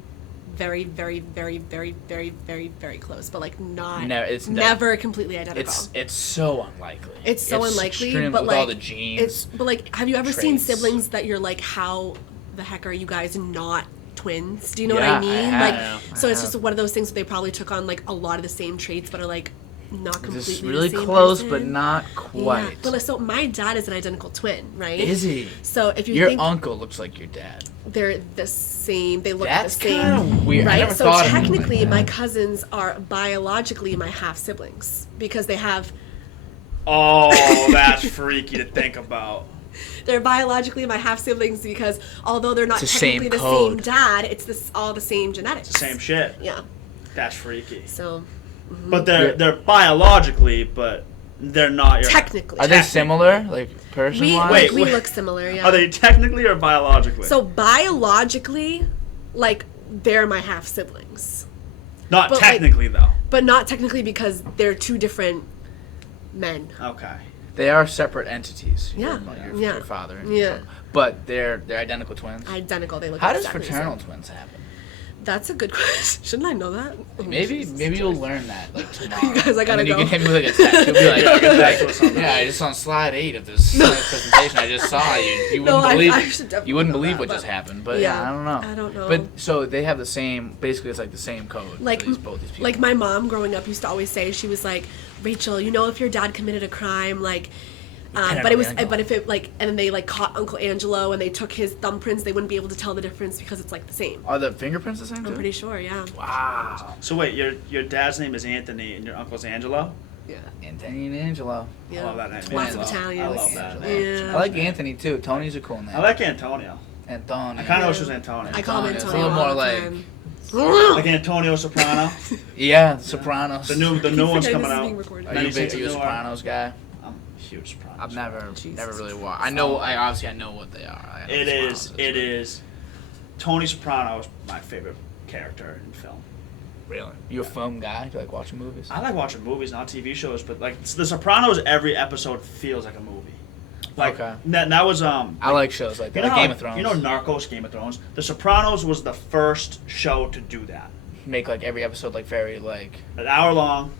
very, very, very, very, very, very, very close, but like not. No, it's never completely identical. It's so unlikely. It's so unlikely, extreme but with like all the genes. But like, have you ever seen traits. siblings that you're like, how the heck are you guys not twins? Do you know what Yeah, I I mean? have. Like, so I it's have. just one of those things that they probably took on like a lot of the same traits, but are like not completely This is really the same close, person. but not quite. Yeah. But like, so my dad is an identical twin, right? Is he? So if you Your think uncle looks like your dad. they're the same, they look That's the same. kind of weird. I Right, never so thought of it like technically, that. my cousins are biologically my half siblings because they have Oh, that's freaky to think about. they're biologically my half siblings because although they're not It's the technically same the code. same dad, it's all the same genetics. It's the same shit. Yeah. That's freaky. So But they're biologically, but they're not your. technically, Are they similar, like person we wise? Wait, we wait. look similar. Yeah. Are they technically or biologically? So biologically, like they're my half siblings, not but, like- technically though. but not technically because they're two different men. Okay. They are separate entities. Yeah, Your yeah. father. And Yeah. your but they're identical twins. Identical. They look. How does exactly the fraternal same. twins happen? That's a good question. Shouldn't I know that? Oh, Maybe Jesus you'll Christ. learn that like tomorrow. You guys, I gotta and then go. you can hit me with like a text. You'll be like, Yeah, get back to us on that. yeah, I just on slide 8 of this presentation I just saw. You No, wouldn't believe I should definitely you wouldn't know believe that, what but- just happened. But Yeah, I don't know. I don't know. But so they have the same. Basically, it's like the same code. Like for both these people. like my mom growing up used to always say, she was like, Rachel, you know, if your dad committed a crime, like But it was, but if it like, and then they like caught Uncle Angelo and they took his thumbprints, they wouldn't be able to tell the difference because it's like the same. Are the fingerprints the same too? I'm pretty sure, yeah. Wow. So wait, your dad's name is Anthony and your uncle's Angelo? Yeah. Anthony and Angelo. Yeah. I love that name. Lots of Angelo. Italians. I love that name. Yeah. I like Anthony too. Tony's a cool name. I like Antonio. Antonio. I kind of wish it was Antonio. I call him It's a Antonio little more all the like- time. Like Antonio Soprano. Yeah, Sopranos. The new one's Forgetting coming this is out. being recorded. Are Many you big? Saints Are you a of Newark. Sopranos guy? I'm a huge Sopranos. I've fan. Jesus. never really watched. I know. I know what they are. I know It what is. Sopranos It is. Tony Soprano is my favorite character in film. Really? You a film guy? Do you like watching movies? I like watching movies, not TV shows, but like The Sopranos, every episode feels like a movie. Like Okay. that was I like shows like that. you know Like how, Game of Thrones. You know Narcos, Game of Thrones. The Sopranos was the first show to do that. Make like every episode like very like. An hour long,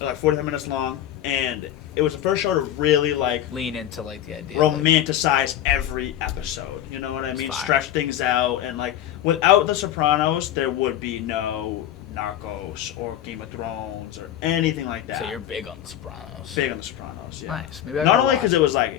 like 45 minutes long, and it was the first show to really like Lean into like the idea. Like, romanticize every episode. You know what I mean? fire. Stretch things out, and like without The Sopranos, there would be no Narcos or Game of Thrones or anything like that. so you're big on the Sopranos. big on The Sopranos, yeah. Nice. Maybe I Not gotta only watch because it. it was like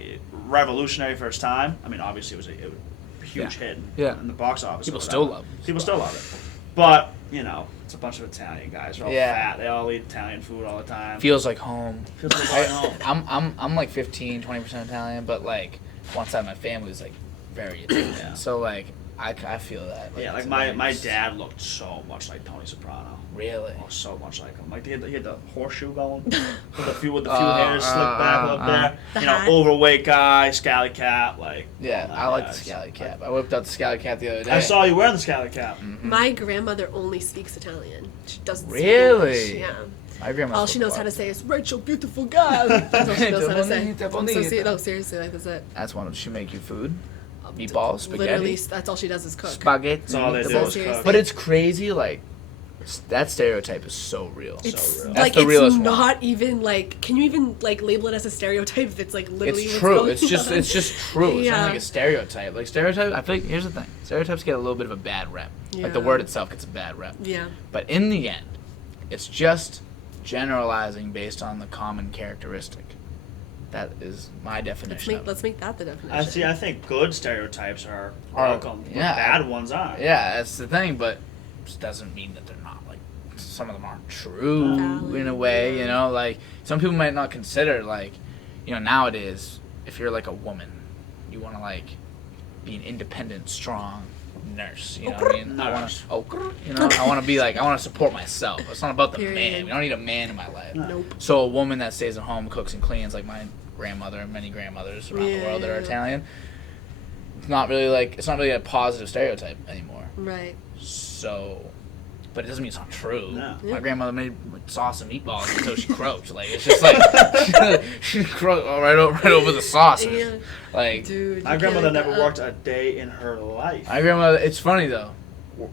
revolutionary first time. I mean, obviously it was a huge hit Yeah. in the box office. People or still whatever. love it. People still love it. But you know, it's a bunch of Italian guys. They're all Yeah. fat. They all eat Italian food all the time. Feels like home. Feels like home. I'm like 15-20% Italian, but like one side of my family is like very Italian. Yeah. So like I feel that. Yeah, like it's my very- dad looked so much like Tony Soprano. Really. Oh, so much like him. Like he had the horseshoe going with a few hairs slicked back up there. The You know, hat. overweight guy, scally cap. Like Yeah, I like the scally cap. I whipped out the scally cap the other day. I saw you wearing the scally cap. My grandmother only speaks Italian. She doesn't speak Really? English. Yeah. My grandma. All she knows how to say is Rachel, beautiful girl. That's all she knows how to say. Bonita, I'm so bonita. no, seriously, like that's it. That's one. Does she make you food? Meatballs, spaghetti, Literally, that's all she does is cook. spaghetti. That's all they do meatballs. is Seriously. cook. But it's crazy. Like that stereotype is so real. It's real. That's like the it's realest one. not even like. Can you even like label it as a stereotype if it's like literally? It's what's true. going It's just on? it's just true. It's Yeah. not like a stereotype. Like stereotype, I think here's the thing. Stereotypes get a little bit of a bad rep. Like the Yeah. word itself gets a bad rep. Yeah. But in the end, it's just generalizing based on the common characteristic. That is my definition. Let's make that the definition. I think good stereotypes are Are- welcome. but yeah. Bad ones aren't. Yeah, that's the thing, but it doesn't mean that they're not like some of them aren't true Valid, in a way, yeah. you know, like some people might not consider like, you know, nowadays if you're like a woman, you want to like be an independent, strong nurse, you know what I mean? I want Nurse. to you know, I want to be like I want to support myself. It's not about the man. Period. We don't need a man in my life. Nope. So a woman that stays at home, cooks and cleans, like my grandmother and many grandmothers around the world that are Yeah. Italian, it's not really a positive stereotype anymore. Right. So, but it doesn't mean it's not true. No. My grandmother made sauce and meatballs until she croaked. Like it's just like she croaked right over the sauce. Yeah. Like Dude. My you grandmother can't make never that worked up. a day in her life. my grandmother, it's funny though,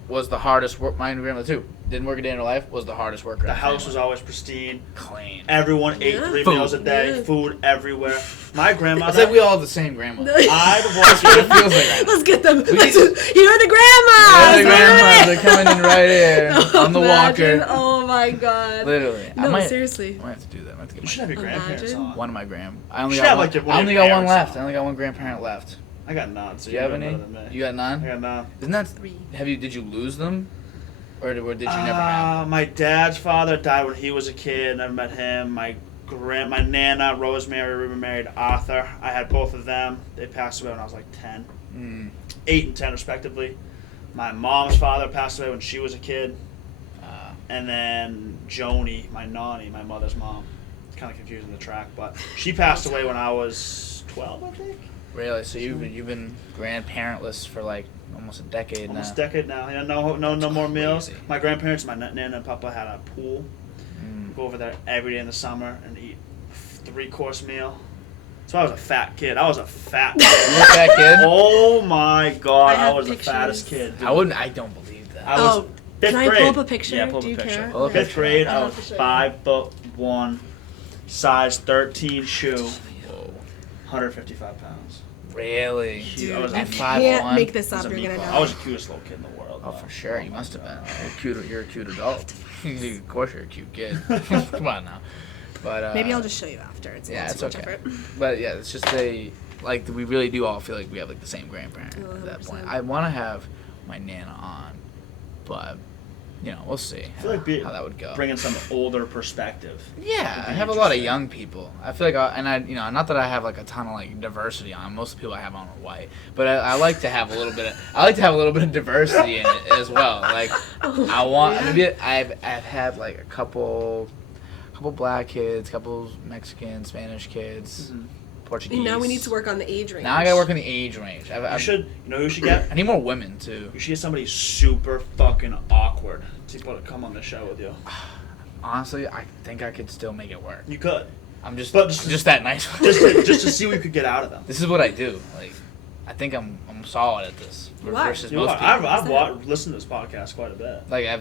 was the hardest work. My grandmother too didn't work a day in her life. Was the hardest worker. The in house was family. always pristine. clean. Everyone ate Yeah. 3 Food. meals a day. Yeah. Food everywhere. My grandmother. It's like we all have the same grandmother. I'd That's what it watch. feels like. Right now. Let's get them. We Let's, get- you're the grandmas. The grandmas are coming in right here on the Imagine. walker. Oh my god. Literally. No, I might seriously. have to do that. I might have to get You should my, have your grandparents Imagine. on. one of my I only should got have, one. like, your- I only got one parents left. on. I only got one grandparent left. I got none. So Do you have know any? better than me. You got I none? got none. Isn't that 3. Did you lose them, or did you never have? My dad's father died when he was a kid. Never met him. My nana Rosemary married Arthur. I had both of them. They passed away when I was like 10, Mm. 8 and 10 respectively. My mom's father passed away when she was a kid, and then Joni, my nanny, my mother's mom. It's kind of confusing the track, but she passed away when I was 12, I think. Really? So you've been grandparentless for like almost a decade Almost a now. decade now. You know, no more meals. crazy. My grandparents, my nana and papa had a pool. Mm. Go over there every day in the summer and eat 3-course meal. So I was a fat kid. I was a fat You kid. look that kid? Oh my god, I I, have was pictures. the fattest kid. Dude. I don't believe that. I was Oh, 5th can I grade. pull up a picture? Yeah, pull up Do you a picture. care? Pull up a Okay. 5th grade, I'll I have was to show you. 5'1", size 13 shoe, Whoa. 155 pounds. Really? Dude, I was you a can't 5'1". make this I up. was a You're gonna meatball. die. I was the cutest little kid in the world. Oh, though. for sure. You my must have been. God. You're a cute adult. Of course, you're a cute kid. Come on now. But maybe I'll just show you after. It's yeah, not it's too much okay. effort. But yeah, it's just like we really do all feel like we have like the same grandparent at that point. 100%. I want to have my Nana on, but we'll see I feel like how that would go. bringing some older perspective. Yeah, would I be have a lot of interesting. young people. I feel like, not that I have like a ton of like diversity on. Most of the people I have on are white, but I like to have a little bit. I like to have a little bit of diversity in it as well. Like, I want. Yeah. Maybe I've had like a couple black kids, couple Mexican, Spanish kids, Portuguese. Now we need to work on the age range. Now I gotta work on the age range. You should. You know who you should get? I need more women too. You should get somebody super fucking awkward to come on the show with you. Honestly, I think I could still make it work. You could. I'm just But just- just that nice. Just to see what you could get out of them. This is what I do. Like, I think I'm solid at this You are. versus You most know, people. I've listened to this podcast quite a bit. Like I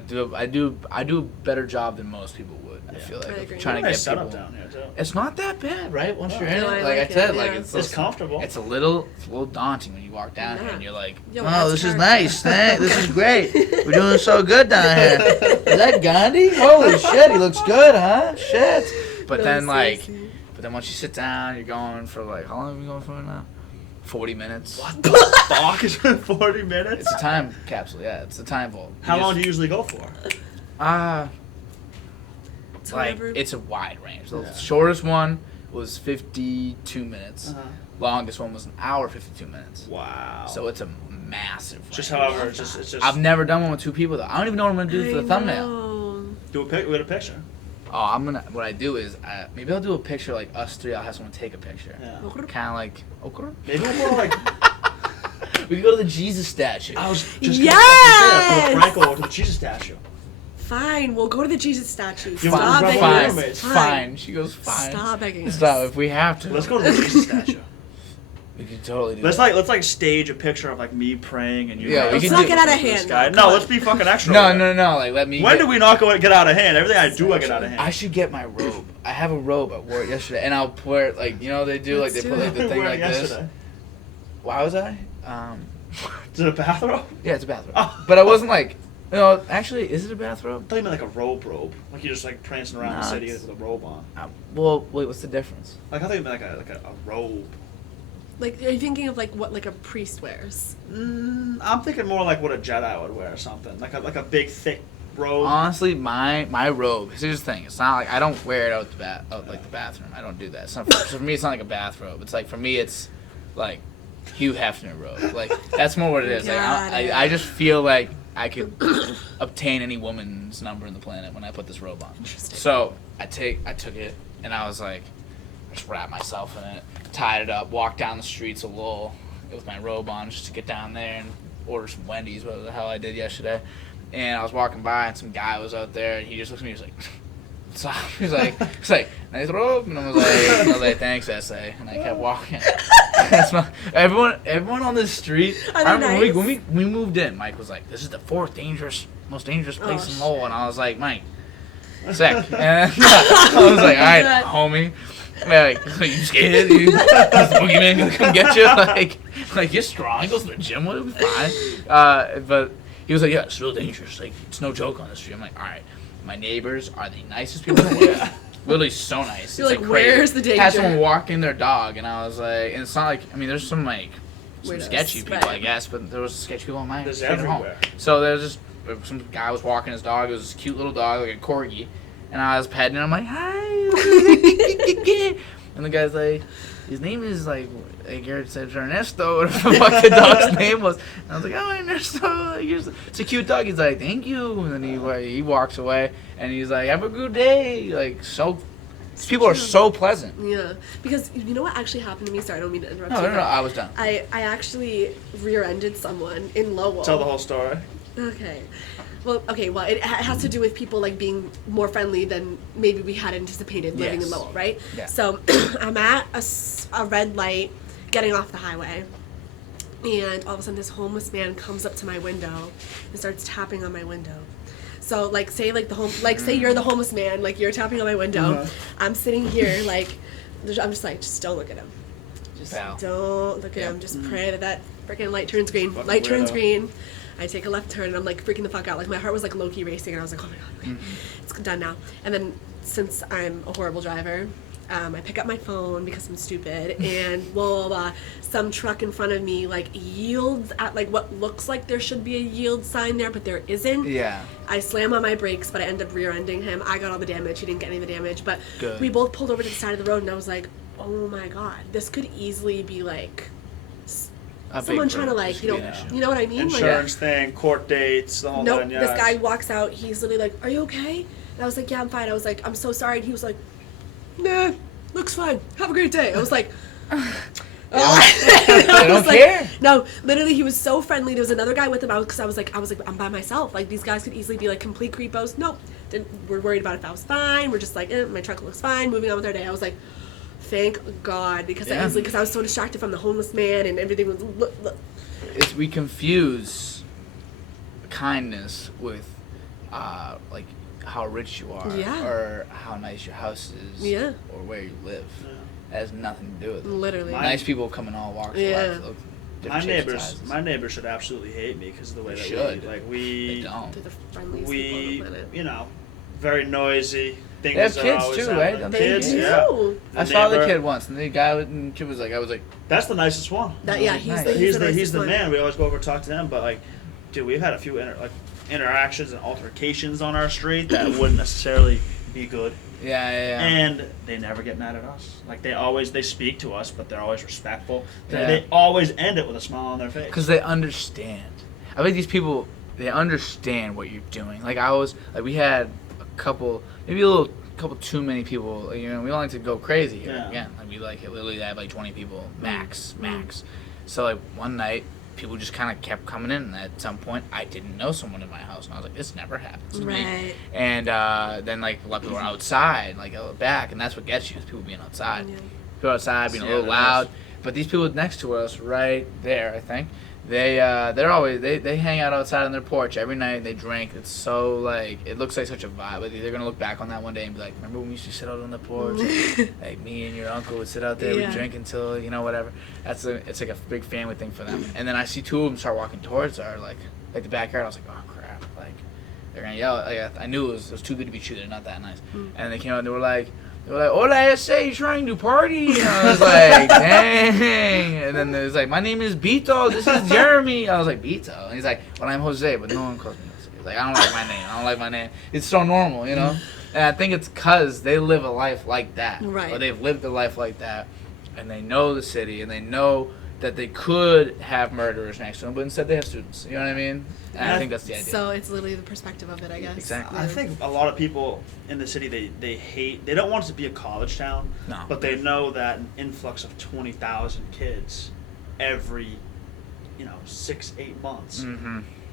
do a better job than most people would. I Yeah. feel like I of agree. trying to Nice get setup people. down here too. It's not that bad, right? Once you're in No, it, I like like I said, it, like yeah. It's comfortable. It's a little daunting when you walk down here Yeah. and you're like, Yo, oh, that's this is hard. nice. This is great. We're doing so good down here. Is that Gandhi? Holy shit, he looks good, huh? Shit. But No, then seriously. once you sit down, you're going for like, how long are we going for now? 40 minutes. What the fuck? It's been 40 minutes? It's a time capsule, yeah. It's a time vault. How long do you usually go for? It's Like, whatever. it's a wide range. The Yeah. shortest one was 52 minutes. Uh-huh. Longest one was an hour 52 minutes. Wow. So it's a massive range. just however, it's just. I've never done one with two people though. I don't even know what I'm gonna do for the thumbnail. know. Do a pic with a picture. Oh, what I do is maybe I'll do a picture like us three. I'll have someone take a picture. Yeah. Kind of like okra. Maybe we'll go like. We can go to the Jesus statue. I was just Yes! gonna say, let's go to Franco to the Jesus statue. Fine, we'll go to the Jesus statue. Yeah, Stop we'll begging grab Fine, us. my roommates. fine. She goes fine. Stop begging us. Stop if we have to. Let's go to the Jesus statue. We can totally do Let's that. like stage a picture of like me praying and you. Yeah, we Let's can not do- get out of this hand. guy. though. No, Come let's on. be fucking extra. No, with it. no, no. Like let me. When do we not get out of hand? Everything I do, I get out of hand. I should get my robe. I have a robe. I wore it yesterday, and I'll wear it like they do. Like Let's they do put like it. the thing Where like yesterday? this. Why was I? Is it a bathrobe? Yeah, it's a bathrobe. Oh. But I wasn't like. Actually, is it a bathrobe? I thought you meant like a robe. Like you're just like prancing around the No, city it's- with a robe on. Well, wait. What's the difference? Like I thought you meant like a robe. Like, are you thinking of like what like a priest wears? I'm thinking more like what a Jedi would wear or something. Like a big thick robe. Honestly, my robe. Here's the thing. It's not like I don't wear it out the bathroom. I don't do that. It's not, so for me, it's not like a bathrobe. It's like for me, it's like Hugh Hefner robe. Like that's more what it is. Like Got it. I just feel like I could obtain any woman's number in the planet when I put this robe on. Interesting. So I took it and I was like, just wrapped myself in it, tied it up, walked down the streets of Lowell with my robe on just to get down there and order some Wendy's, whatever the hell I did yesterday. And I was walking by and some guy was out there and he just looked at me. He was like, "What's up?" He's like, "Nice robe." And I was like, "Thanks, SA." And I kept walking. Everyone on this street. Are they I remember nice? when we moved in. Mike was like, "This is the most dangerous place in Lowell," and I was like, "Mike, sick." And I was like, "All right, homie." Like, you scared? Is the boogeyman gonna come get you? Like you're strong. He goes to the gym. It'll be fine. But he was like, "Yeah, it's real dangerous. Like, it's no joke on the street." I'm like, "All right." My neighbors are the nicest people in the world. Literally so nice. You're It's like, crazy. where's the danger? Had someone walking their dog, and I was like, and it's not like, I mean, there's some like some Weirdos, sketchy people, right. I guess, but there was sketchy people on my There's street at home. everywhere. So there was just some guy was walking his dog. It was this cute little dog, like a corgi, and I was petting it. I'm like, "Hi," and the guy's like, his name is like Garrett said Ernesto, whatever the fuck the dog's name was. And I was like, "Oh, Ernesto, it's a cute dog." He's like, "Thank you," and then he walks away, and he's like, "Have a good day." Like so, these people are so pleasant. Yeah, because you know what actually happened to me? Sorry, I don't mean to interrupt No, you. no, but I was done. I actually rear-ended someone in Lowell. Tell the whole story. Okay. Well, it has to do with people like being more friendly than maybe we had anticipated living in Yes. Lowell, right? Yeah. So I'm at a red light getting off the highway, and all of a sudden this homeless man comes up to my window and starts tapping on my window. So like say say you're the homeless man, like you're tapping on my window. Uh-huh. I'm sitting here like I'm just like, just don't look at him. Just Pal. don't look at him. Just pray that freaking light turns green. Fucking Light turns weirdo. green. I take a left turn and I'm like freaking the fuck out. Like my heart was like low-key racing and I was like, oh my god, okay, it's done now. And then since I'm a horrible driver, I pick up my phone because I'm stupid, and blah, blah, blah. Some truck in front of me, like, yields at, like, what looks like there should be a yield sign there, but there isn't. Yeah. I slam on my brakes, but I end up rear-ending him. I got all the damage. He didn't get any of the damage, but Good. we both pulled over to the side of the road, and I was like, oh my God, this could easily be, like, someone trying to, like, you know what I mean? Insurance thing, court dates, the whole Nope, nine yards. this guy walks out, he's literally like, are you okay? And I was like, yeah, I'm fine. I was like, I'm so sorry. And he was like, nah, looks fine. Have a great day. I was like, I don't care. No, literally, he was so friendly. There was another guy with him. I was like, I'm by myself. Like, these guys could easily be like complete creepos. Nope, we're worried about if I was fine. We're just like, my truck looks fine. Moving on with our day. I was like, thank God, because I was so distracted from the homeless man and everything was. Look. We confuse kindness with, like, how rich you are, or how nice your house is, or where you live. It has nothing to do with it. Literally. Nice people come in all walks of life. Look, my neighbors should absolutely hate me because of the way they live. Like, they don't. They're the friendliest people on the planet. You know, very noisy. They have kids too, right? Don't Kids, yeah. I saw the kid once, and the kid was like, I was like, that's the nicest one. He's the man. We always go over and talk to him, but like, dude, we've had a few interactions and altercations on our street that wouldn't necessarily be good. Yeah. And they never get mad at us. Like, they speak to us, but they're always respectful. They always end it with a smile on their face. Because they understand. I think these people, they understand what you're doing. Like, we had a couple, maybe a couple too many people. You know, we don't like to go crazy here. Yeah. Again, like, we literally have like 20 people max. So like one night, people just kind of kept coming in, and at some point I didn't know someone in my house, and I was like, this never happens to me. And then like a lot of people were outside, like out back, and that's what gets you, is people being outside. People outside being a little loud. But these people next to us, right there, I think, they're always they hang out outside on their porch every night, and they drink. It's so, like, it looks like such a vibe. Like, they're gonna look back on that one day and be like, remember when we used to sit out on the porch? Like, me and your uncle would sit out there, we'd drink until, whatever. It's like a big family thing for them. And then I see two of them start walking towards our like the backyard. I was like, oh crap, like, they're gonna yell. Like, I knew it was too good to be true. They're not that nice. And they came out and they were like, hola, ese, you trying to party? And I was like, dang. And then there's like, my name is Beto, this is Jeremy. I was like, Beto? And he's like, well, I'm Jose, but no one calls me Jose. He's like, I don't like my name. It's so normal, And I think it's because they live a life like that. Right. Or they've lived a life like that. And they know the city, and they know that they could have murderers next to them, but instead they have students. You know what I mean? And I think that's the idea. So it's literally the perspective of it, I guess. Exactly. I think a lot of people in the city, they don't want it to be a college town, but they know that an influx of 20,000 kids every, 6-8 months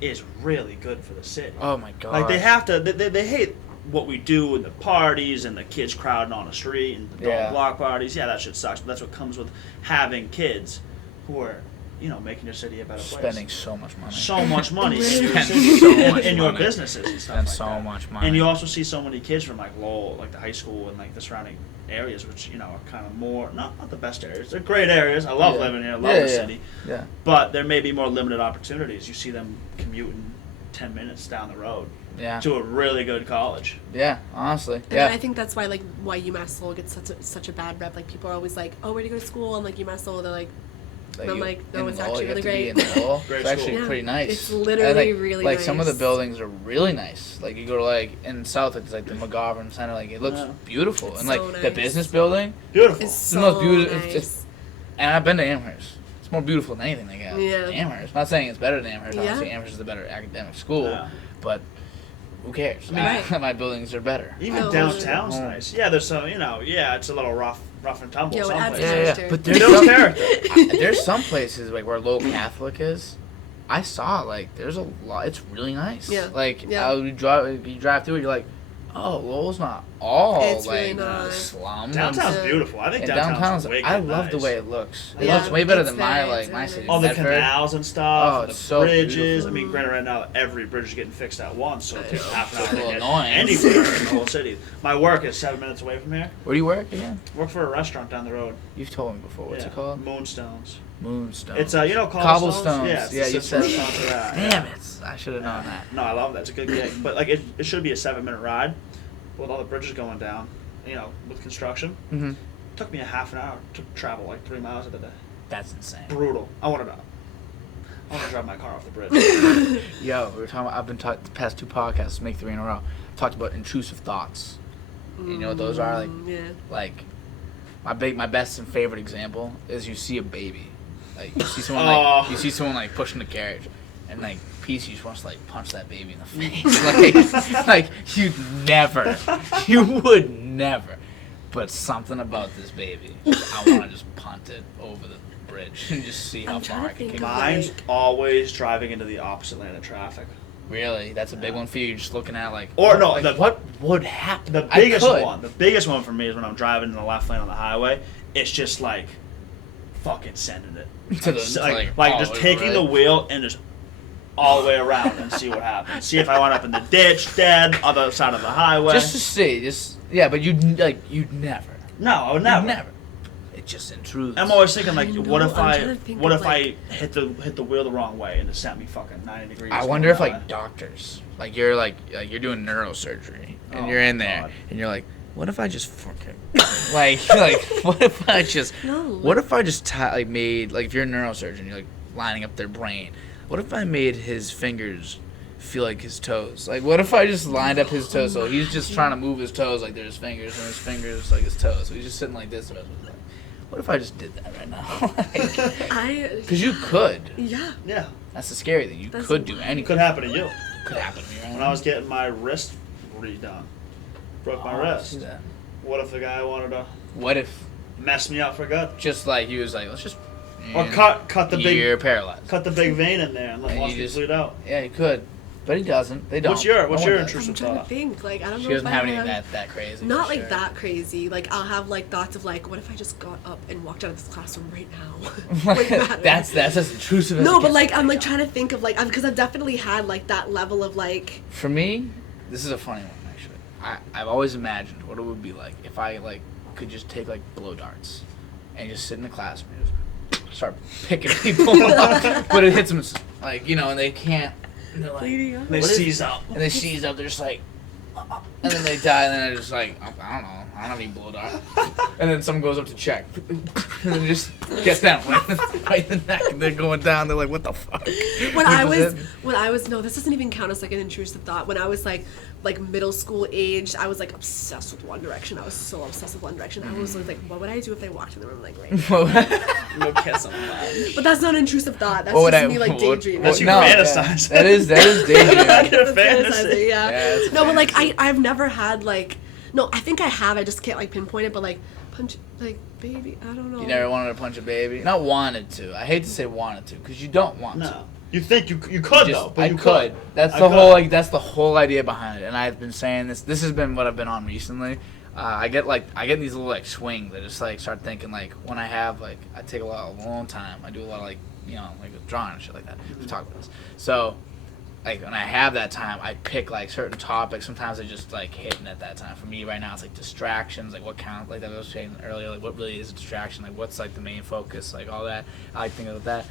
is really good for the city. Oh my God. Like, they have to, they hate what we do in the parties and the kids crowding on the street and the block parties. Yeah, that shit sucks, but that's what comes with having kids who are, making your city a better place. Spending so much money. So much money in your businesses and stuff like that. So much money. And you also see so many kids from like Lowell, like the high school and like the surrounding areas, which are kind of more not the best areas. They're great areas. I love living here. I love the city. Yeah. But there may be more limited opportunities. You see them commuting 10 minutes down the road. Yeah. To a really good college. Yeah, honestly. And I think that's why UMass Lowell gets such a bad rep. Like, people are always like, oh, where do you go to school? I'm like, UMass Lowell. They're like, and I'm like, no, it's actually really great. It's actually pretty nice. It's literally really nice. Like, some of the buildings are really nice. Like, you go to, like, in the south, it's like the McGovern Center. Like, it looks beautiful. It's and, like, so nice. the business building. Beautiful. It's so the most beautiful. nice. And I've been to Amherst. It's more beautiful than anything they got. Yeah. Amherst. I'm not saying it's better than Amherst. Obviously, Amherst is the better academic school. But who cares? My buildings are better. Even downtown's nice. Yeah, there's some, it's a little rough and tumble. But there's some places like where Lowell Catholic is. I saw, like, there's a lot. It's really nice. Yeah. Like, you drive through it, you're like, oh, Lowell's not all it's like really not. slum. Downtown's beautiful. I think downtown's way I love nice. the way it looks. It looks way better than my city. All the canals and stuff, and the so bridges. beautiful. I mean, granted, right now every bridge is getting fixed at once, so it takes half an hour to get annoying. anywhere in the whole city. My work is 7 minutes away from here. Where do you work again? Work for a restaurant down the road. You've told me before. What's it called? Moonstones. Moonstones. It's cobblestones. Yeah, you said that. Damn it! I should have known that. No, I love that. It's a good gig, but like it should be a 7-minute ride. with all the bridges going down, with construction. Mm-hmm. It took me a half an hour to travel like 3 miles of the day. That's insane. Brutal. I want to drive my car off the bridge. Yo, we were talking about, I've been talking the past 2 podcasts, make 3 in a row, talked about intrusive thoughts. You know what those are? Like my best and favorite example is you see a baby. Like you see someone like pushing the carriage, and like PC just wants to like punch that baby in the face. like you would never. But something about this baby, I want to just punt it over the bridge and just see how far I can kick it. Mine's always driving into the opposite lane of traffic. Really? That's a big one for you? You're just looking at like... Or no, what would happen? The biggest one for me is when I'm driving in the left lane on the highway, it's just like fucking sending it. Just taking the wheel and just all the way around and see what happens. See if I wind up in the ditch, dead, other side of the highway. Just to see, but you'd never. No, I would never. Never. It just intrudes. I'm always thinking like, what if I hit the wheel the wrong way and it sent me fucking 90 degrees? I wonder if like doctors, like you're doing neurosurgery and you're in there and you're like, what if I just fucking what if I just made, like, if you're a neurosurgeon, you're like lining up their brain. What if I made his fingers feel like his toes? Like, what if I just lined up his toes so he's just trying to move his toes like they're his fingers and his fingers like his toes. So he's just sitting like this. What if I just did that right now? Because you could. Yeah. Yeah. That's the scary thing. You could do anything. Could happen to you. Could happen to me, right? When I was getting my wrist redone, broke my wrist. What if the guy wanted to? What if? Mess me up for good. Just like he was like, let's just. Or cut the big. You're paralyzed. Cut the big vein in there and watch me bleed out. Yeah, he could, but he doesn't. They don't. What's your intrusive thought? I'm trying to think. Like, I don't know. She doesn't have anything that crazy. Not like that crazy. Like, I'll have like thoughts of like, what if I just got up and walked out of this classroom right now? That's as intrusive. No, but like I'm like trying to think of like, because I've definitely had like that level of like. For me, this is a funny one actually. I've always imagined what it would be like if I like could just take like blow darts and just sit in the classroom and just start picking people up, but it hits them like, and they can't. And they're like, they seize up. And they seize up. They're just like, and then they die. And then they're just like, I don't know. I don't have any blow dart. And then someone goes up to check, and then just gets down right in the neck, and they're going down. They're like, what the fuck? When I was no, this doesn't even count as like an intrusive thought. When I was like middle school age, I was like obsessed with One Direction. I was so obsessed with One Direction. I was like, what would I do if they walked in the room like right now? Go kiss them. But that's not an intrusive thought. That's just me like daydreaming. That's you fantasize. That is daydreaming. That's fantasy. Yeah. No, but like I've never had like. No, I think I have. I just can't like pinpoint it. But like punch, like baby, I don't know. You never wanted to punch a baby? Not wanted to. I hate to say wanted to because you don't want to. You think you could though? But I could. That's the whole idea behind it. And I've been saying this. This has been what I've been on recently. I get in these little like swings. I just like start thinking like when I have like I take a long time. I do a lot of like like drawing and shit like that. We've talked about this. So. Like when I have that time, I pick like certain topics. Sometimes I just like hitting at that time. For me right now, it's like distractions, like what count, like that I was saying earlier, like what really is a distraction, like what's like the main focus, like all that. I like thinking about that,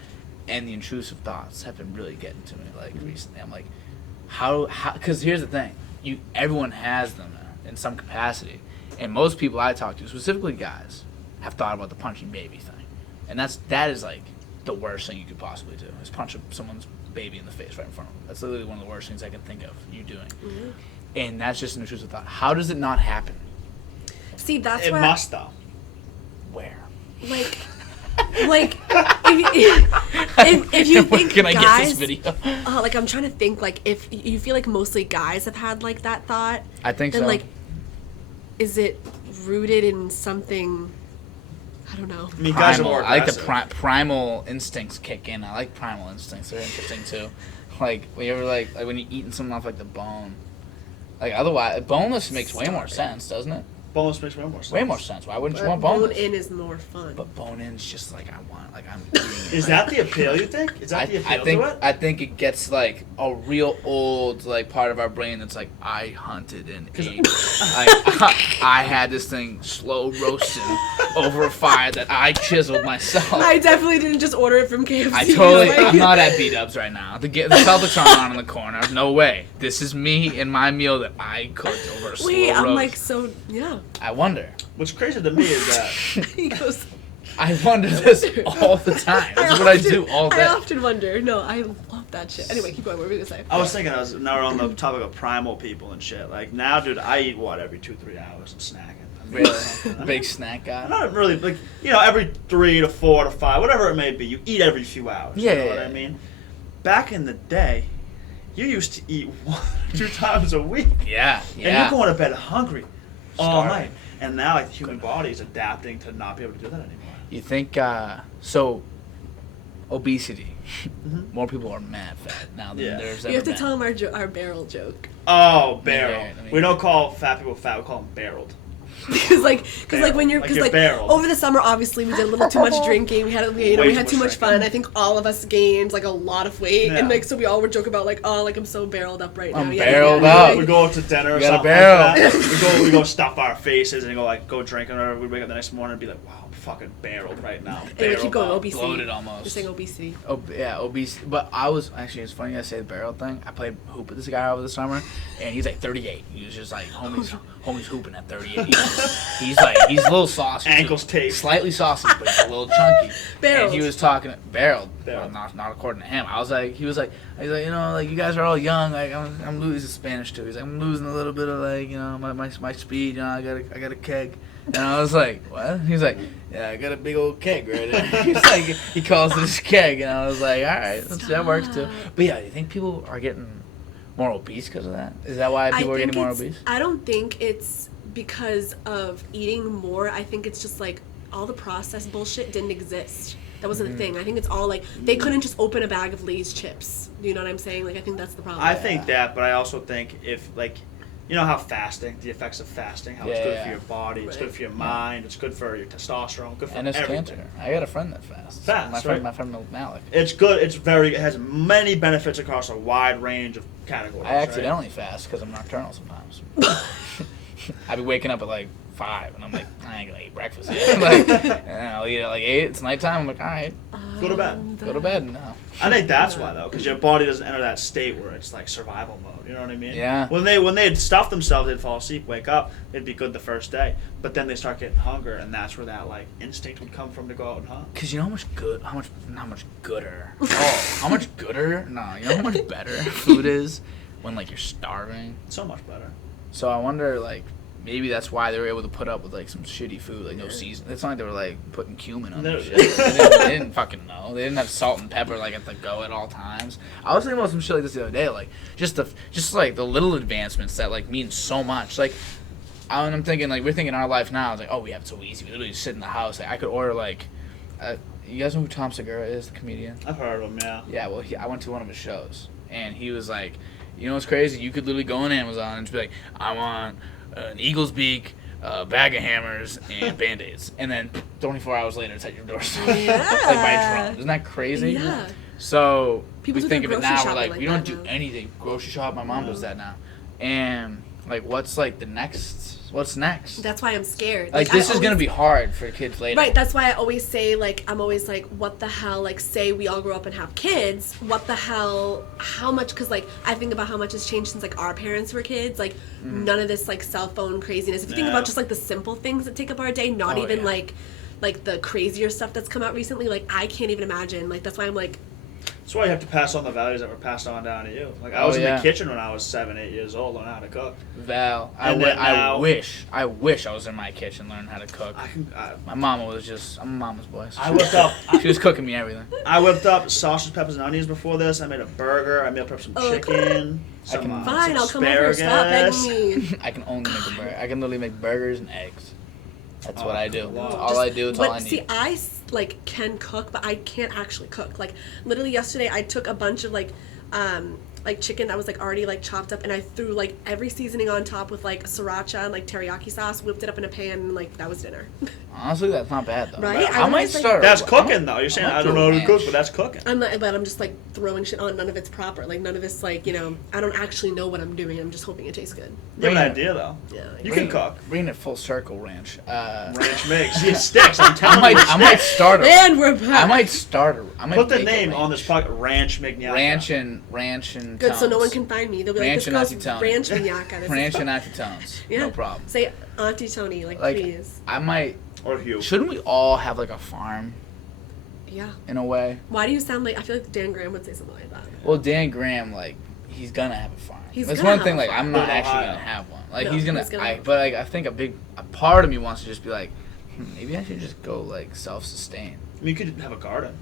and the intrusive thoughts have been really getting to me like recently. I'm like, how? Because here's the thing, everyone has them in some capacity, and most people I talk to, specifically guys, have thought about the punching baby thing, and that is like the worst thing you could possibly do is punch someone's baby in the face right in front of them. That's literally one of the worst things I can think of you doing. Mm-hmm. And that's just an intrusive thought. How does it not happen? See, that's it must though. Where? Like if you think can I guys, get this video? Like I'm trying to think like if you feel like mostly guys have had like that thought. I think then, so. Like, is it rooted in something? I don't know. I mean, guys are more I like the primal instincts kick in. I like primal instincts. They're interesting too. Like when you ever like when you're eating something off like the bone. Like otherwise, boneless makes way more sense, doesn't it? boneless makes way more sense. Way more sense. Why wouldn't you But want boneless? bone-in is more fun. But bone-in's just like I want. Like I'm eating it. Is that the appeal, you think? Is that the appeal to it? I think it gets like a real old like part of our brain that's like I hunted and ate. I had this thing slow roasting over a fire that I chiseled myself. I definitely didn't just order it from KFC. I totally. I'm not at B-Dubs right now. The Celtics aren't on in the corner. No way. This is me and my meal that I cooked over a slow roast. I'm like, so, yeah. I wonder. What's crazy to me is that He goes, I wonder this all the time. That's what I do all day. I often wonder. No, I love that shit. Anyway, keep going. What were we going to say? I was thinking, now we're on the topic of primal people and shit. Like, now, dude, I eat, every 2-3 hours? I'm snacking. Really? Big snack guy? I'm not really, like, every 3 to 4 to 5, whatever it may be, you eat every few hours. Yeah, you know what I mean? Back in the day, you used to eat 1 or 2 times a week. Yeah. And you're going to bed hungry all Starving. night. And now, like, the human body is adapting to not be able to do that anymore. You think, so, obesity. Mm-hmm. More people are mad fat now than there's ever You have to been. tell him our barrel joke. Oh, barrel. Yeah, We don't call fat people fat, we call them barreled. Because when you're, Like because you're barreled. over the summer, obviously we did a little too much drinking. We had too much fun. I think all of us gained like a lot of weight, Yeah. and like so we all would joke about like, oh, like I'm so barreled up right now. I'm Yeah, barreled yeah. up. We go out to dinner or You got a something barrel. like that. We go stuff our faces and go drinking or whatever. We wake up the next morning and be like, wow, I'm fucking barreled right now. Anyway, keep Barreled going. up. Obesity. Bloated almost. You're saying obesity. Yeah, obese. But I was actually. It's funny I say the barrel thing. I played hoop with this guy over the summer, and he's like 38. He was just like homie's hooping at 38. He's a little saucy. Ankles taped. Slightly saucy, but he's a little chunky. Barreled. And he was talking barreled. Barreled. Well, not according to him. He was like, like you guys are all young. Like I'm losing Spanish too. He's like, I'm losing a little bit of like my speed. I got a keg. And I was like, what? He's like, yeah, I got a big old keg right there. He's like, he calls it his keg, and I was like, all right, that works too. But yeah, do you think people are getting more obese because of that? Is that why people are getting more obese? I don't think it's because of eating more. I think it's just like all the processed bullshit didn't exist. That wasn't a thing. I think it's all like they couldn't just open a bag of Lay's chips. You know what I'm saying? Like I think that's the problem. I think that, but I also think if, like, you know how fasting, the effects of fasting, how it's good for your body, it's good for your mind, it's good for your testosterone, good for And it's everything. cancer. I got a friend that fasts. Fasts, My friend Malik. It's good. It has many benefits across a wide range of categories. I accidentally fast because I'm nocturnal sometimes. I be waking up at like 5, and I'm like, I ain't gonna eat breakfast yet. And I'll eat at like 8. It's nighttime. I'm like, all right, Go to bed. go to bed now. I think that's why though, because your body doesn't enter that state where it's like survival mode. You know what I mean? Yeah. When they'd stuff themselves, they'd fall asleep, wake up, it'd be good the first day, but then they start getting hunger, and that's where that like instinct would come from to go out and hunt. Cause you know how much gooder. Oh, how much gooder? No, you know how much better food is when like you're starving. So much better. So I wonder like maybe that's why they were able to put up with like some shitty food, like no season. It's not like they were like putting cumin on their shit. They didn't fucking know. They didn't have salt and pepper like at the go at all times. I was thinking about some shit like this the other day, like just like the little advancements that like mean so much. Like I'm thinking like we're thinking our life now is like, oh, we have it so easy. We literally just sit in the house. Like, I could order like you guys know who Tom Segura is, the comedian? I've heard of him, yeah. Yeah, well I went to one of his shows and he was like, you know what's crazy? You could literally go on Amazon and just be like, I want an eagle's beak, a bag of hammers, and Band-Aids. And then 24 hours later, it's at your doorstep. Yeah. Like by drone. Isn't that crazy? Yeah. So People we do think of their it grocery now, we're shopping like, like we don't that do now. anything. Grocery shop, my mom does that now. And like, what's like the next? What's next? That's why I'm scared. Like this is gonna be hard for kids later. Right, that's why I always say, like, I'm always like, what the hell, like, say we all grow up and have kids, what the hell, how much, because, like, I think about how much has changed since, like, our parents were kids, like, none of this, like, cell phone craziness. If you think about just, like, the simple things that take up our day, not even, like, the crazier stuff that's come out recently, like, I can't even imagine, like, that's why I'm, like... That's why you have to pass on the values that were passed on down to you. Like, I was in the kitchen when I was 7, 8 years old, learning how to cook. Val, I wish I was in my kitchen learning how to cook. My mama was just, I'm a mama's boy. So I whipped up. She was cooking me everything. I whipped up sausage, peppers, and onions before this. I made a burger. I meal prepped some chicken. Some Fine, some I'll come over. Stop asparagus. begging me. I can only make a burger. I can literally make burgers and eggs. That's what I do. wow. That's all I do. It's all I But need. see, I can cook, but I can't actually cook. Like literally yesterday, I took a bunch of like like chicken that was like already like chopped up, and I threw like every seasoning on top with like sriracha and like teriyaki sauce, whipped it up in a pan, and like that was dinner. Honestly, that's not bad though. Right? I might start. That's cooking though. You're saying I I don't know how to cook, but that's cooking. But I'm just like throwing shit on. None of it's proper. Like none of it's like, you know, I don't actually know what I'm doing. I'm just hoping it tastes good. You have an idea though. Yeah. You can cook. Bringing it full circle, ranch. Ranch mix. See, it sticks. I'm telling you. I might start. And we're back. I might start. I might Put the make a name ranch. on this podcast. Ranch Mignacca. Ranch and Good, tones. so no one can find me. They'll be Ranch like, and this Auntie girl's Tony. Ranch Mignacca. This Ranch is and Auntie Tones. yeah. No problem. Say Auntie Tony, like please. I might. Or Hugh. Shouldn't we all have like a farm Yeah. in a way? Why do you sound like, I feel like Dan Graham would say something like that. Well, Dan Graham, like, he's gonna have a farm. He's That's gonna one have thing. a Like, farm. I'm not In actually Ohio. gonna have one. Like, No, he's gonna. he's gonna have But like, I think a part of me wants to just be like, maybe I should just go like self-sustain. I mean, you could have a garden.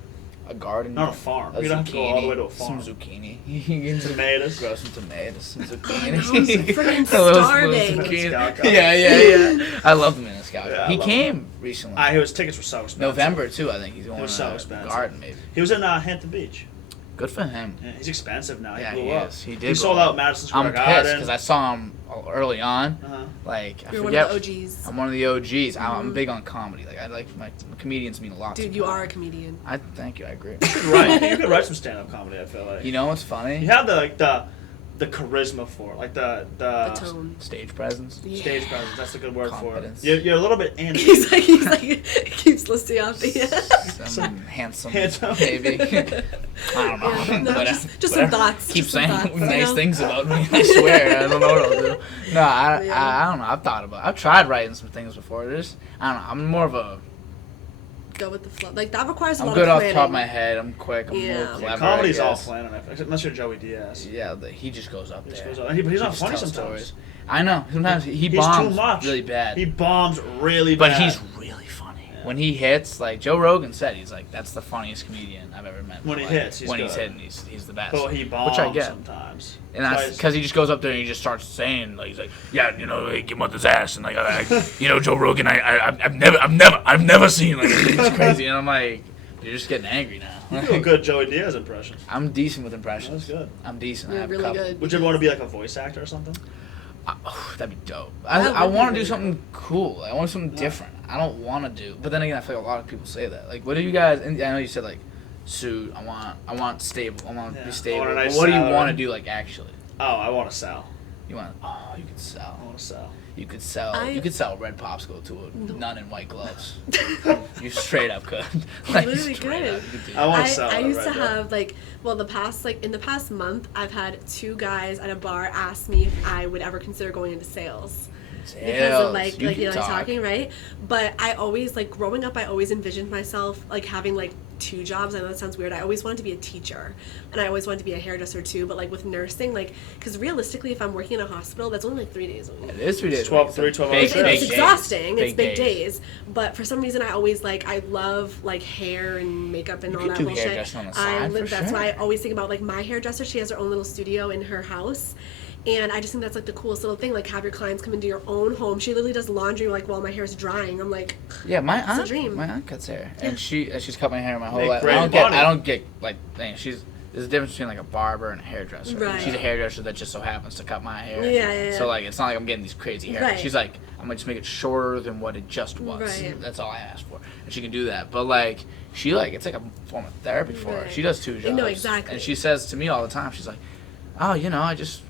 A garden. Not a farm. You don't have to go all the way to a farm. Some zucchini. You can just Tomatoes. grow some tomatoes, some I'm zucchini. freaking A little starving. zucchini. Mignacca. Yeah. I love the Mignacca. Yeah, I He love came recently. His tickets were so expensive. November too. I think he's going was to so a expensive. garden maybe. He was in Hampton Beach. Good for him. Yeah, he's expensive now. Yeah, he blew he up. is. He did He sold blow up. out Madison Square I'm Garden. pissed because I saw him early on. Uh-huh. Like I You're forget. one of the OGs. I'm one of the OGs. I'm big on comedy. Like I like my comedians mean a lot. to Dude, me. you are a comedian. I thank you. I agree. You could write some stand-up comedy. I feel like You know what's funny? you have the charisma for it, like the The tone. Stage presence. Yeah. stage presence. That's a good word Confidence. for it. You're a little bit anti. He's like, he keeps listing off the. Some handsome, Handsome. maybe. I don't know. Yeah, no, Whatever. just some Whatever. thoughts. Keep just some saying thoughts, you nice know? things about me. I swear. I don't know what I'll do. No, Yeah. I don't know. I've tried writing some things before. I don't know. I'm more of a. Go with the flow. Like that requires a I'm lot good of off the planning. top of my head. I'm quick. I'm Yeah. more Yeah, clever. Comedy's I all guess. planned, unless you're Joey Diaz. Yeah, he just goes up He just there. goes on. But he's not just funny tells sometimes. stories. I know. Sometimes he He's bombs too much. really bad. He bombs really But bad. he's really funny. Yeah. When he hits, like Joe Rogan said, he's like, that's the funniest comedian I've ever met. in When my he life. hits, he's when he's good. hitting, he's the best. But he bombs which I get. sometimes. And that's because he just goes up there and he just starts saying, like, he's like, yeah, you know, like, your mother's ass, and like, you know, Joe Rogan, I've never seen like it's crazy, and I'm like, you're just getting angry now. You do a good Joey Diaz impression. I'm decent with impressions. That's good. I'm decent. I You're have really a couple. good. Would you ever want to be like a voice actor or something? That'd be dope. That I would be want to do really something cool. I want something different. I don't want to do. But then again, I feel like a lot of people say that. Like, what do you guys? And I know you said like, suit. I want stable. I want to Yeah. be I stable. want a But nice what do you salary. want to do? Like, actually, Oh, I want to sell. you want? Oh, you could sell. I want to sell. You could sell. You could sell red popsicle to a nun in white gloves. You straight up could. Like, Literally straight could. up, you could do I that. want to sell. I it used to right now. have like, well, in the past month, I've had 2 guys at a bar ask me if I would ever consider going into sales. Because of like You you can know, like talk. talking, right? But I always like growing up, I always envisioned myself like having like 2 jobs. I know that sounds weird. I always wanted to be a teacher, and I always wanted to be a hairdresser too. But like with nursing, like because realistically, if I'm working in a hospital, that's only like 3 days a week. It is 3 days. 12 a week. three, 12 Big- hours. It's big days. exhausting. It's big days. days. But for some reason, I always like I love like hair and makeup and You all could that do bullshit. hairdressing on the side, for That's why I sure. always think about like my hairdresser. She has her own little studio in her house. And I just think that's like the coolest little thing. Like have your clients come into your own home. She literally does laundry like while my hair's drying. I'm like, Yeah, my a aunt. dream. My aunt cuts hair, and Yeah. she's cut my hair my whole Make life. great I money. don't get like dang, there's a difference between like a barber and a hairdresser. Right. She's a hairdresser that just so happens to cut my hair. Yeah. So like it's not like I'm getting these crazy hair. Right. She's like I'm gonna just make it shorter than what it just was. Right. That's all I asked for, and she can do that. But like she like it's like a form of therapy for her. Right. She does 2 jobs. No, exactly. And she says to me all the time, she's like, oh, you know, I just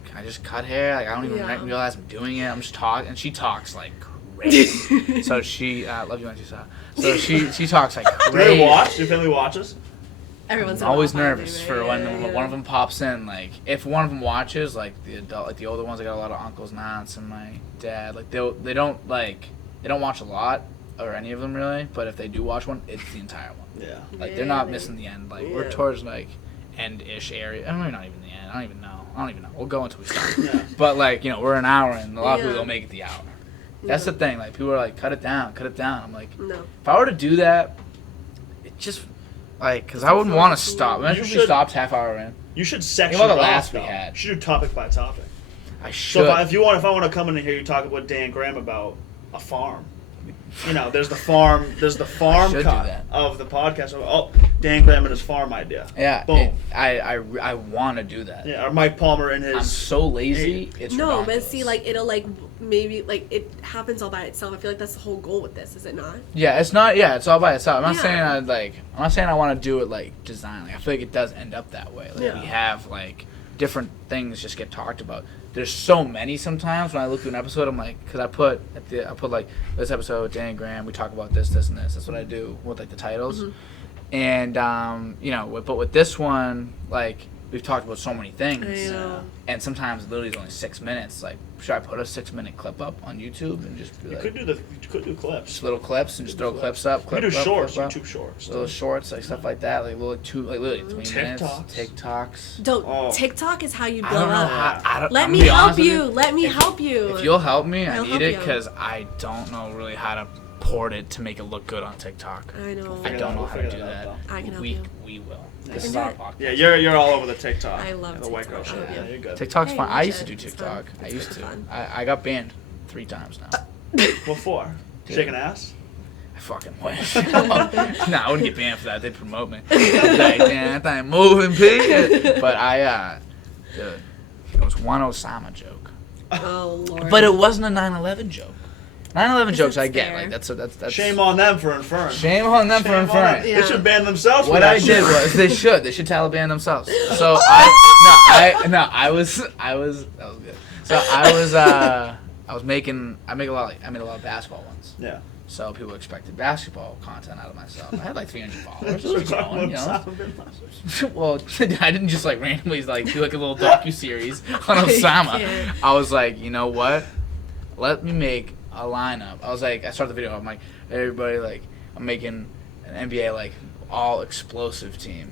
cut hair. Like I don't even Yeah. realize I'm doing it. I'm just talking, and she talks like crazy. So she love you, Auntie Sa. So she talks like Do crazy. they watch? Do your family watches? everyone's I'm always nervous for when one of them pops in. Like if one of them watches, like the adult, like the older ones, I got a lot of uncles and aunts and my dad. Like they don't watch a lot or any of them really. But if they do watch one, it's the entire one. Yeah. Like they're not missing the end. Like we're Yeah. towards like end-ish area. I mean, not even the end. I don't even know. We'll go until we stop. Yeah. But like we're an hour and a lot of people Yeah. don't make it the hour. That's the thing. Like people are like, cut it down. I'm like, No. if I were to do that, it just like because I wouldn't want to stop. Imagine if we should- stopped half hour in. You should section Think about it the off, last we though. had. You should do topic by topic. I So should. if I want to come in and hear you talk about Dan Graham about a farm, there's the farm should do cut that. of the podcast. Oh, Dan Graham and his farm idea. Yeah, Boom. I want to do that. Yeah, or Mike Palmer and his. I'm so lazy. It's No, ridiculous. but see, like it'll like maybe like it happens all by itself. I feel like that's the whole goal with this, is it not? Yeah, it's not. Yeah, it's all by itself. I'm not Yeah. saying I'm not saying I want to do it like design. Like, I feel like it does end up that way. Like Yeah. we have like different things just get talked about. There's so many sometimes when I look through an episode, I'm like, because I put like this episode, Dan Graham, we talk about this, this, and this. That's what I do with like the titles. Mm-hmm. And you know, but with this one, like we've talked about so many things. I know. And sometimes literally it's only 6 minutes. Like, should I put a 6-minute clip up on YouTube and just be You like, could do clips. just little clips and just throw clips up? You Clip could do up, shorts, clip up. YouTube shorts. Little shorts, like stuff like that, like literally 20 minutes, TikToks. TikToks. Don't. Oh. TikTok is how you I blow don't know up. how. I don't, Let I'm me gonna be help honest with you. Let me help you. If you'll help me, I I'll need help it you. because I don't know really how to port it to make it look good on TikTok. I know. I don't know how to Figure do that that. out, I can help we you. we will. Yeah. This I is can our do podcast. Yeah, you're all over the TikTok. I love the white girl TikTok. shit. Yeah. Yeah, you're good. TikTok's Hey, fun. I watch used to it. do It's TikTok. fun. I It's used to. really fun. I got banned 3 times now. What for? Dude. Shaking ass? I fucking wish. Nah, I wouldn't get banned for that. They'd promote me. Like, man, that thing moving, P. But dude, it was one Osama joke. Oh Lord. But it wasn't a 9/11 joke. 9/11 Because jokes I it's get. fair. Like that's Shame on them for inferring. Shame on them for Shame on them. inferring. Yeah. They should ban themselves. What for that I did shit. was they should Taliban themselves. So I was that was good. So I made a lot of basketball ones. Yeah. So people expected basketball content out of myself. I had like 300 followers. It was growing, you know. Well, I didn't just like randomly like do like a little docu-series on Osama. can't. I was like, you know what? Let me make a lineup. I started the video. I'm like, hey, everybody, like, I'm making an NBA like all explosive team.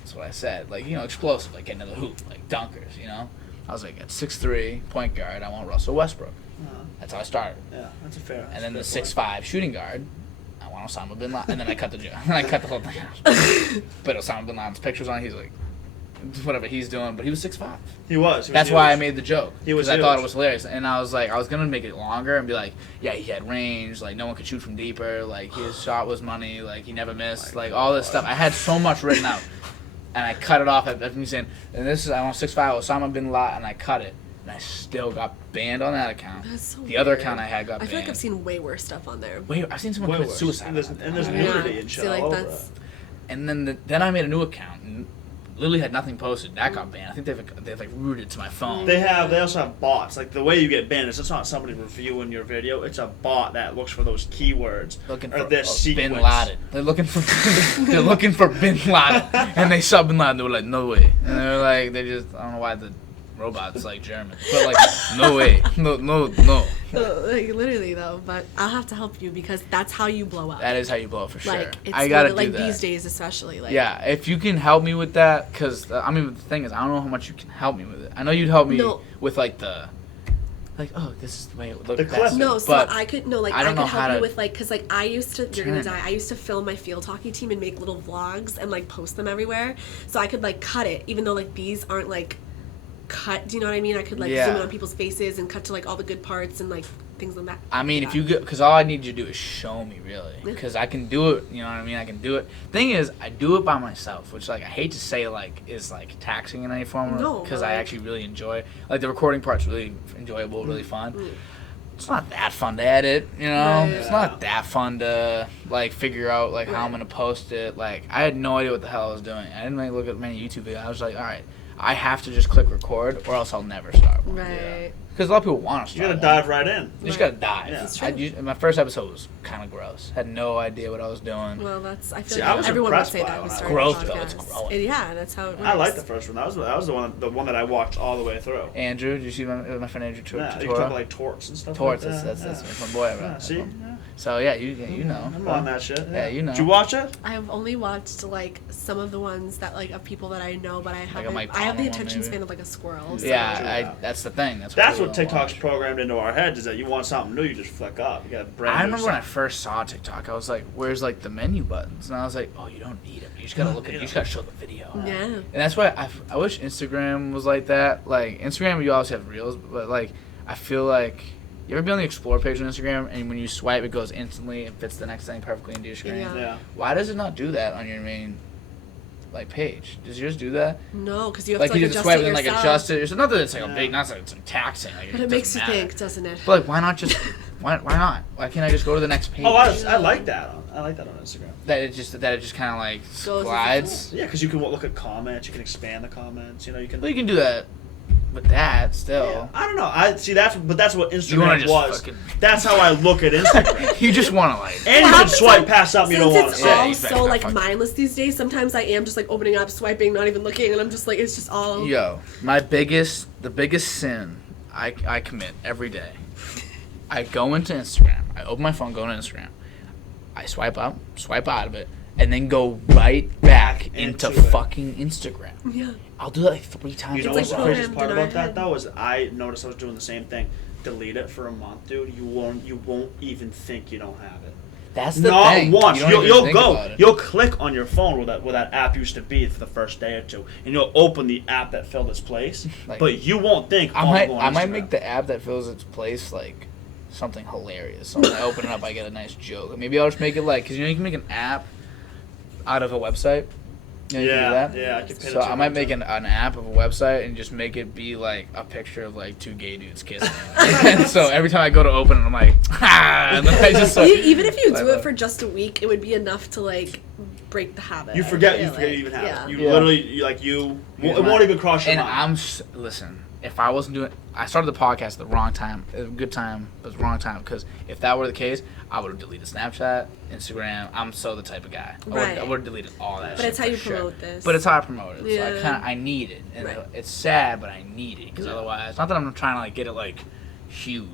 That's what I said. Like, you know, explosive, like getting to the hoop, like dunkers. You know. I was like, at 6'3" point guard, I want Russell Westbrook. That's how I started. Yeah, that's a fair. And then the fair point. 6'5" shooting guard, I want Osama bin Laden. And then I cut the joke. I cut the whole thing out. But Osama bin Laden's pictures on it, he's like, whatever he's doing, but he was 6'5". He was. That's why I made the joke. He was Because I thought huge. it was hilarious. And I was like, I was going to make it longer and be like, yeah, he had range, like no one could shoot from deeper, like his shot was money, like he never missed, like all this stuff. I had so much written out. And I cut it off at me saying, and this is, I want 6'5", Osama bin Laden, and I cut it. And I still got banned on that account. That's so The other weird. account I had got I banned. feel like I've seen way worse stuff on there. Wait, I've seen someone Way commit worse. suicide. And there's, on that. and there's Yeah. nudity and I shit feel like all over that's- it. And then I made a new account, and literally had nothing posted. That got banned. I think they've like rooted to my phone. They also have bots. Like the way you get banned is it's not somebody reviewing your video. It's a bot that looks for those keywords Looking or for this sequence. Bin Laden. They're looking for Bin Laden, and they saw Bin Laden. They were like, no way. And they were like, I don't know why the robot's like German, but like, no way, no. Like literally though, but I'll have to help you because that's how you blow up. That is how you blow up for sure. Like it's I gotta do like that. these days especially. Like Yeah, if you can help me with that, because I mean, the thing is, I don't know how much you can help me with it. I know you'd help me No. with like oh, this is the way it would look. The best. clip. No, so but I could I I don't know could how help to you with like because like I used to you're gonna turn die. it. I used to film my field hockey team and make little vlogs and like post them everywhere. So I could like cut it, even though like these aren't like cut. Do you know what I mean? I could like Yeah. zoom in on people's faces and cut to like all the good parts and like things like that. I mean, if you go, because all I need you to do is show me, really. Because I can do it, you know what I mean? I can do it. Thing is, I do it by myself, which, like, I hate to say, like, is, like, taxing in any form. No, Because but, I like- actually really enjoy, like, the recording part's really enjoyable, really fun. It's not that fun to edit, you know? Right. It's not that fun to, like, figure out, like, how I'm going to post it. Like, I had no idea what the hell I was doing. I didn't, like, look at many YouTube videos. I was like, all right, I have to just click record or else I'll never start one. Right. Because a lot of people want to You start gotta one. dive right in. You just gotta dive. Yeah. It's true. My first episode was kind of gross. Had no idea what I was doing. Well, that's I feel See, like I was everyone would impressed say by that it who when I started Growth, a though, podcast. it's growing. Yeah, that's how it works. I liked the first one. That was the one that I watched all the way through. Andrew, did you see my friend Andrew Yeah, you Tortora? talk like torts and stuff. Torts, like that. that's my boy. Yeah, Right? see, So yeah, you know. I'm on that shit. Yeah, you know. Did you watch it? I've only watched like some of the ones that like of people that I know, but I haven't. Mike I have the Palmer one, attention maybe. span of like a squirrel. So. Yeah, that's the thing. That's That's people what don't TikTok's watch. programmed into our heads is that you want something new, you just flick up. You got brand I new remember when I stuff. first saw TikTok, I was like, "Where's like the menu buttons?" And I was like, "Oh, you don't need them. You just gotta look at. You just gotta show the video." Yeah. And that's why I wish Instagram was like that. Like Instagram, you always have reels, but like I feel like You ever be on the Explore page on Instagram, and when you swipe, it goes instantly and fits the next thing perfectly into your screen? Yeah. Why does it not do that on your main, like, page? Does yours do that? No, because you have Like, to you like, just adjust swipe it and, like, yourself. adjust it. It's not that it's, like, a big, not that it's, like, taxing. Like, But it makes you think, doesn't it? But, like, why not just, why not? Why can't I just go to the next page? Oh, I like that. I like that on Instagram. That it just kind of, like, Goes glides? Yeah, because you can look at comments. You can expand the comments. You know, you can. Well, you can do that with that still. Yeah, I don't know. I see that's what You wanna Instagram just was. fucking- That's how I look at Instagram. You just want to, like... And you can swipe past something you don't want to Since say. it's all you so better like not mindless these days, sometimes I am just like opening up, swiping, not even looking, and I'm just like, it's just all. Yo, the biggest sin I commit every day. I go into Instagram. I open my phone, go into Instagram. I swipe up, swipe out of it, and then go right back into Into it. fucking Instagram. Yeah. I'll do that like 3 times. You know like what's the programmed craziest part in our about that head. though is I noticed I was doing the same thing. Delete it for a month, dude. You won't even think you don't have it. That's the Not thing. once. You don't even You'll think go. about it. You'll click on your phone where that app used to be for the first day or two, and you'll open the app that filled its place. Like, but you won't think. I I'm might going on Instagram. make the app that fills its place like something hilarious. So when I open it up, I get a nice joke. Maybe I'll just make it like, because you can make an app out of a website. You know, you can do that. Yeah, I can pin it So to I might it, make too. an app of a website and just make it be like a picture of like 2 gay dudes kissing. And so every time I go to open it, I'm like, ha! And then I just like, Even if you like do that. it for just a week, it would be enough to like break the habit. You I forget. feel You forget like. you even have Yeah. it. You Yeah. literally it won't even cross your and mind. listen, if I wasn't doing, I started the podcast at the wrong time. It was a good time, but it was the wrong time, because if that were the case, I would have deleted Snapchat, Instagram. I'm so the type of guy. Right. I would have deleted all that. But shit it's how for you sure. promote this. But it's how I promote it. Yeah. So I need it, and Right. it's sad, but I need it, because otherwise, not that I'm trying to like get it like huge,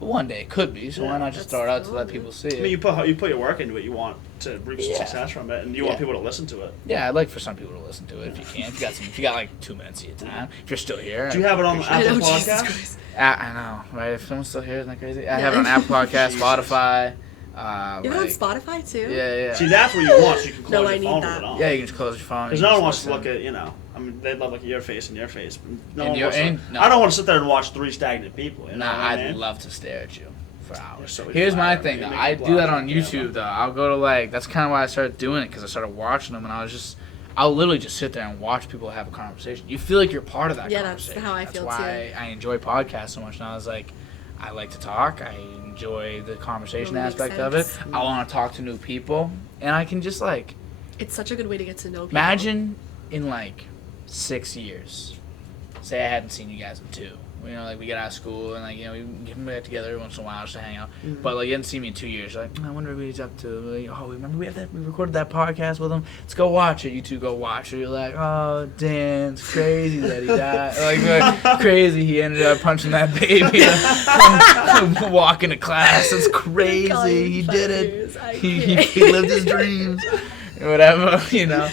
but one day it could be. So why not just that's throw it out to cool, let man. people see I mean, it? you put your work into it. You want to reap some Yeah. success from it, and you want people to listen to it. Yeah, I'd like for some people to listen to it if you can. If you got like 2 minutes of your time, if you're still here. Do you have it on I Apple know, Jesus Podcast? Christ. I know, right? If someone's still here, isn't that crazy? I Yeah. have it on Apple Podcast, Jesus. Spotify. You're on Spotify too? Yeah. See, that's what you want, so you can No, close I your need phone that. with it on. Yeah, you can just close your phone. Because you no can one wants just to look listen. at, I mean, they'd love like your face and your face. But no And one your- wants to, and- no. I don't want to sit there and watch 3 stagnant people. You know Nah, what I I'd mean? love to stare at you for hours. so Here's my flattering. thing, You though. make I me do that blush on on camera. YouTube, though. I'll go to, like, that's kind of why I started doing it, because I started watching them, and I'll literally just sit there and watch people have a conversation. You feel like you're part of that Yeah, that's conversation. how I feel, That's why I enjoy podcasts so much. And I was like, I like to talk. I enjoy the conversation Totally makes aspect of it. sense. I want to talk to new people. And I can just, like, It's such a good way to get to know people. imagine in, like, 6 years, say I hadn't seen you guys in 2. You know, like, we get out of school and, like, you know, we get back together every once in a while just to hang out. Mm-hmm. But, like, you hadn't seen me in 2 years. You're like, I wonder what he's up to. Like, oh, remember we recorded that podcast with him? Let's go watch it. You two go watch it. You're like, oh, Dan, it's crazy that he died. Like, crazy he ended up punching that baby walking to class. It's crazy. He did it. He lived his dreams. Whatever, you know.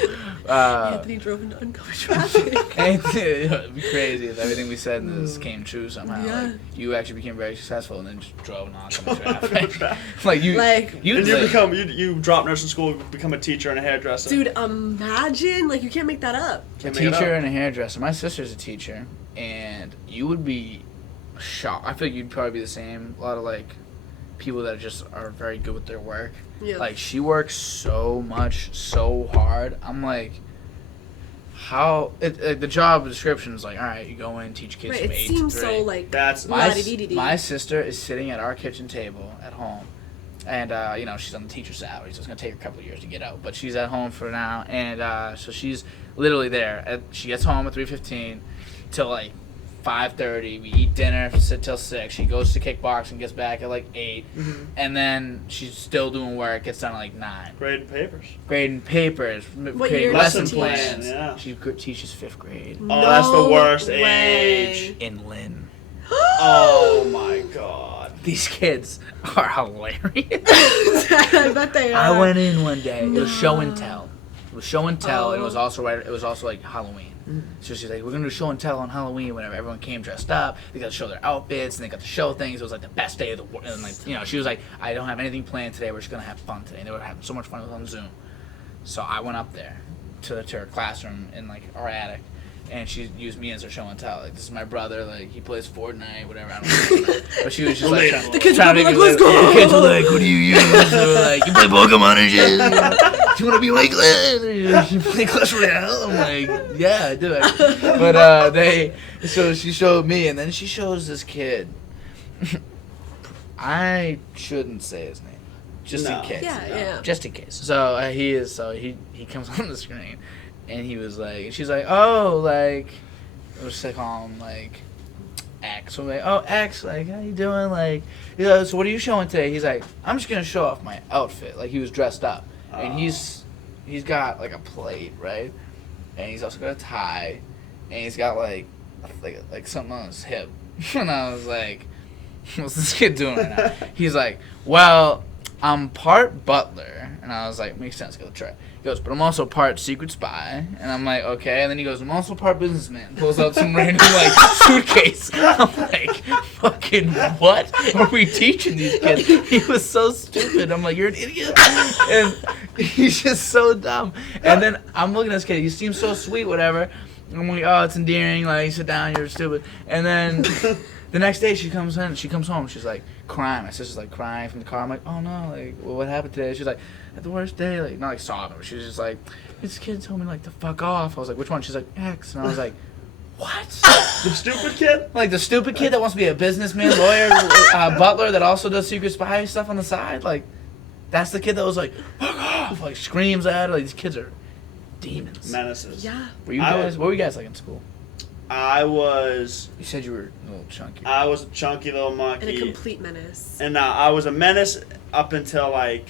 Anthony drove into uncovered traffic. It'd be crazy if everything we said in this came true somehow. Yeah. Like, you actually became very successful and then just drove in oncoming traffic. like you, Like- you And you drop nursing school, become a teacher and a hairdresser. Dude, imagine, like, you can't make that up. a Can't make it teacher up. and a hairdresser. My sister's a teacher, and you would be shocked. I feel like you'd probably be the same. A lot of like people that just are very good with their work. Yeah. Like, she works so much, so hard. I'm like, how? The job description is like, all right, you go in, teach kids Right, from it 8 seems to 3. so, like, That's My sister is sitting at our kitchen table at home, and you know, she's on the teacher's salary, so it's gonna take her a couple of years to get out. But she's at home for now, and so she's literally there. She gets home at 3:15 till like 5:30. We eat dinner, sit till 6. She goes to kickboxing, gets back at like 8, and then she's still doing work. Gets done at like 9. graded papers. Grading papers, What creating year lesson does she plans. teach? Yeah. She teaches 5th grade Oh, that's the worst way. age. in Lynn. Oh my god. These kids are hilarious. I bet they are. I went in one day. It was show and tell. It was show and tell, and it was also right. It was also like Halloween. So she's like, "We're gonna do show and tell on Halloween." Whenever everyone came dressed up, they got to show their outfits and they got to show things. It was like the best day of the world. And like, you know, she was like, "I don't have anything planned today. We're just gonna have fun today." And they were having so much fun. It was on Zoom. So I went up there to her classroom in like our attic, and she used me as her show and tell. Like, this is my brother. Like, he plays Fortnite, whatever. I don't know. But she was just like, the kids trying are to like, let's go. The kids were like, what do you use? They were like, you play Pokemon and shit. Do you want to be like that? You play Clash Royale? I'm like, yeah, I do. But so she showed me, and then she shows this kid. I shouldn't say his name, just in case. Yeah. Just in case. So he comes on the screen, and he was like, and she's like, oh, like, I was just call him like X. So I'm like, oh, X, like, how you doing? Like, so what are you showing today? He's like, I'm just gonna show off my outfit. Like, he was dressed up, and he's got like a plate, right? And he's also got a tie, and he's got like something on his hip. And I was like, what's this kid doing right now? He's like, well, I'm part butler. And I was like, makes sense, go try. He goes, but I'm also part secret spy. And I'm like, okay. And then he goes, I'm also part businessman. Pulls out some random like suitcase. I'm like, fucking what are we teaching these kids? He was so stupid. I'm like, you're an idiot. And he's just so dumb. And then I'm looking at this kid. He seems so sweet, whatever. I'm like, oh, it's endearing. Like, sit down, you're stupid. And then the next day she comes home. She's like crying. My sister's like crying from the car. I'm like, oh no, like, well, what happened today? She's like, I had the worst day. Like, not like sobbing. She was just like, this kid told me like to fuck off. I was like, which one? She's like, X. And I was like, what? The stupid kid? Like the stupid kid that wants to be a businessman, lawyer, butler that also does secret spy stuff on the side. Like, that's the kid that was like, fuck off. Like, screams at her. Like, these kids are demons. Menaces. Yeah. What were you guys like in school? You said you were a little chunky. I was a chunky little monkey. And a complete menace. And I was a menace up until like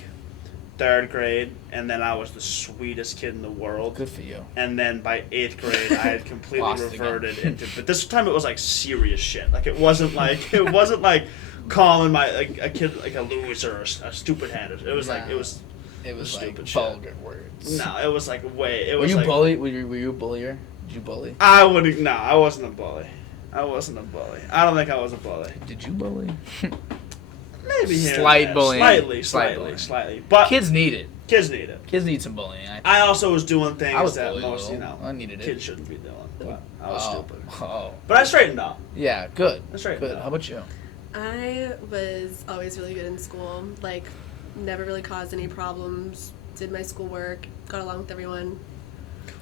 3rd grade, and then I was the sweetest kid in the world. Good for you. And then by 8th grade, I had completely reverted into. But this time it was like serious shit. Like it wasn't like calling a kid like a loser or a stupid head. It was like it was like stupid vulgar shit. words. No, it was like way. Were you bully? Were you a bullier? Did you bully? I wouldn't. No, I wasn't a bully. I don't think I was a bully. Did you bully? Maybe here Slight and bullying. Slightly. But kids need it. Kids need it. Kids need some bullying. I also was doing things I was that bullied, most, though. I needed it. kids shouldn't be doing. But I was stupid. Oh. But I straightened up. Yeah, good. I straightened Good. up. How about you? I was always really good in school. Like, never really caused any problems. Did my schoolwork. Got along with everyone.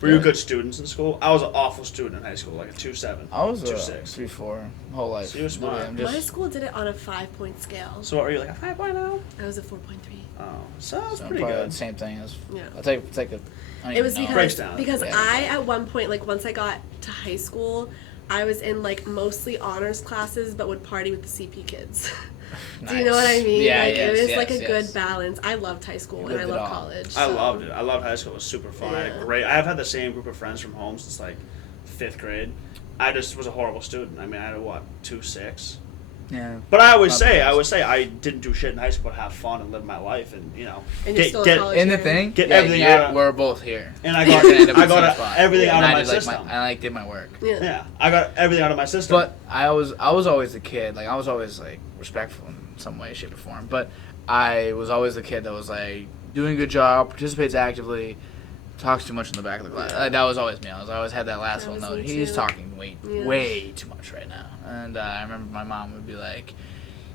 Were you good students in school? I was an awful student in high school, like a 2.7. I was a 2.6. 3.4 whole life. So you were smart. My school did it on a 5-point scale. So what were you, like a 5.0? I was a 4.3. Oh, so that was So pretty probably good. the same thing as. Yeah. It's like a. I don't It was even know. Breaks because down. I, at one point, like, once I got to high school, I was in, like, mostly honors classes, but would party with the CP kids. Do you know what I mean? Yeah, like, yes, it was yes, like a yes. good balance. I loved high school and I lived it all. loved college. I so- loved it. I loved high school. It was super fun. I had Yeah. a great. I've had the same group of friends from home since like 5th grade. I just was a horrible student. I mean, I had a 2.6. Yeah. But I always Not say, bad. I didn't do shit in high school, but have fun and live my life, and And you're still in college. In the here. thing, Get yeah, everything yeah, out of- we're both here. And I We're gonna end got up in the same I got spot. everything out And of I my did, like, system. I did my work. Yeah. Yeah, I got everything out of my system. But I was always the kid. Like, I was always like respectful in some way, shape, or form. But I was always the kid that was like doing a good job, participates actively, talks too much in the back of the class. That was always me. I always had that last That little was note. me He's too. talking Yeah. way too much right now. And I remember my mom would be like,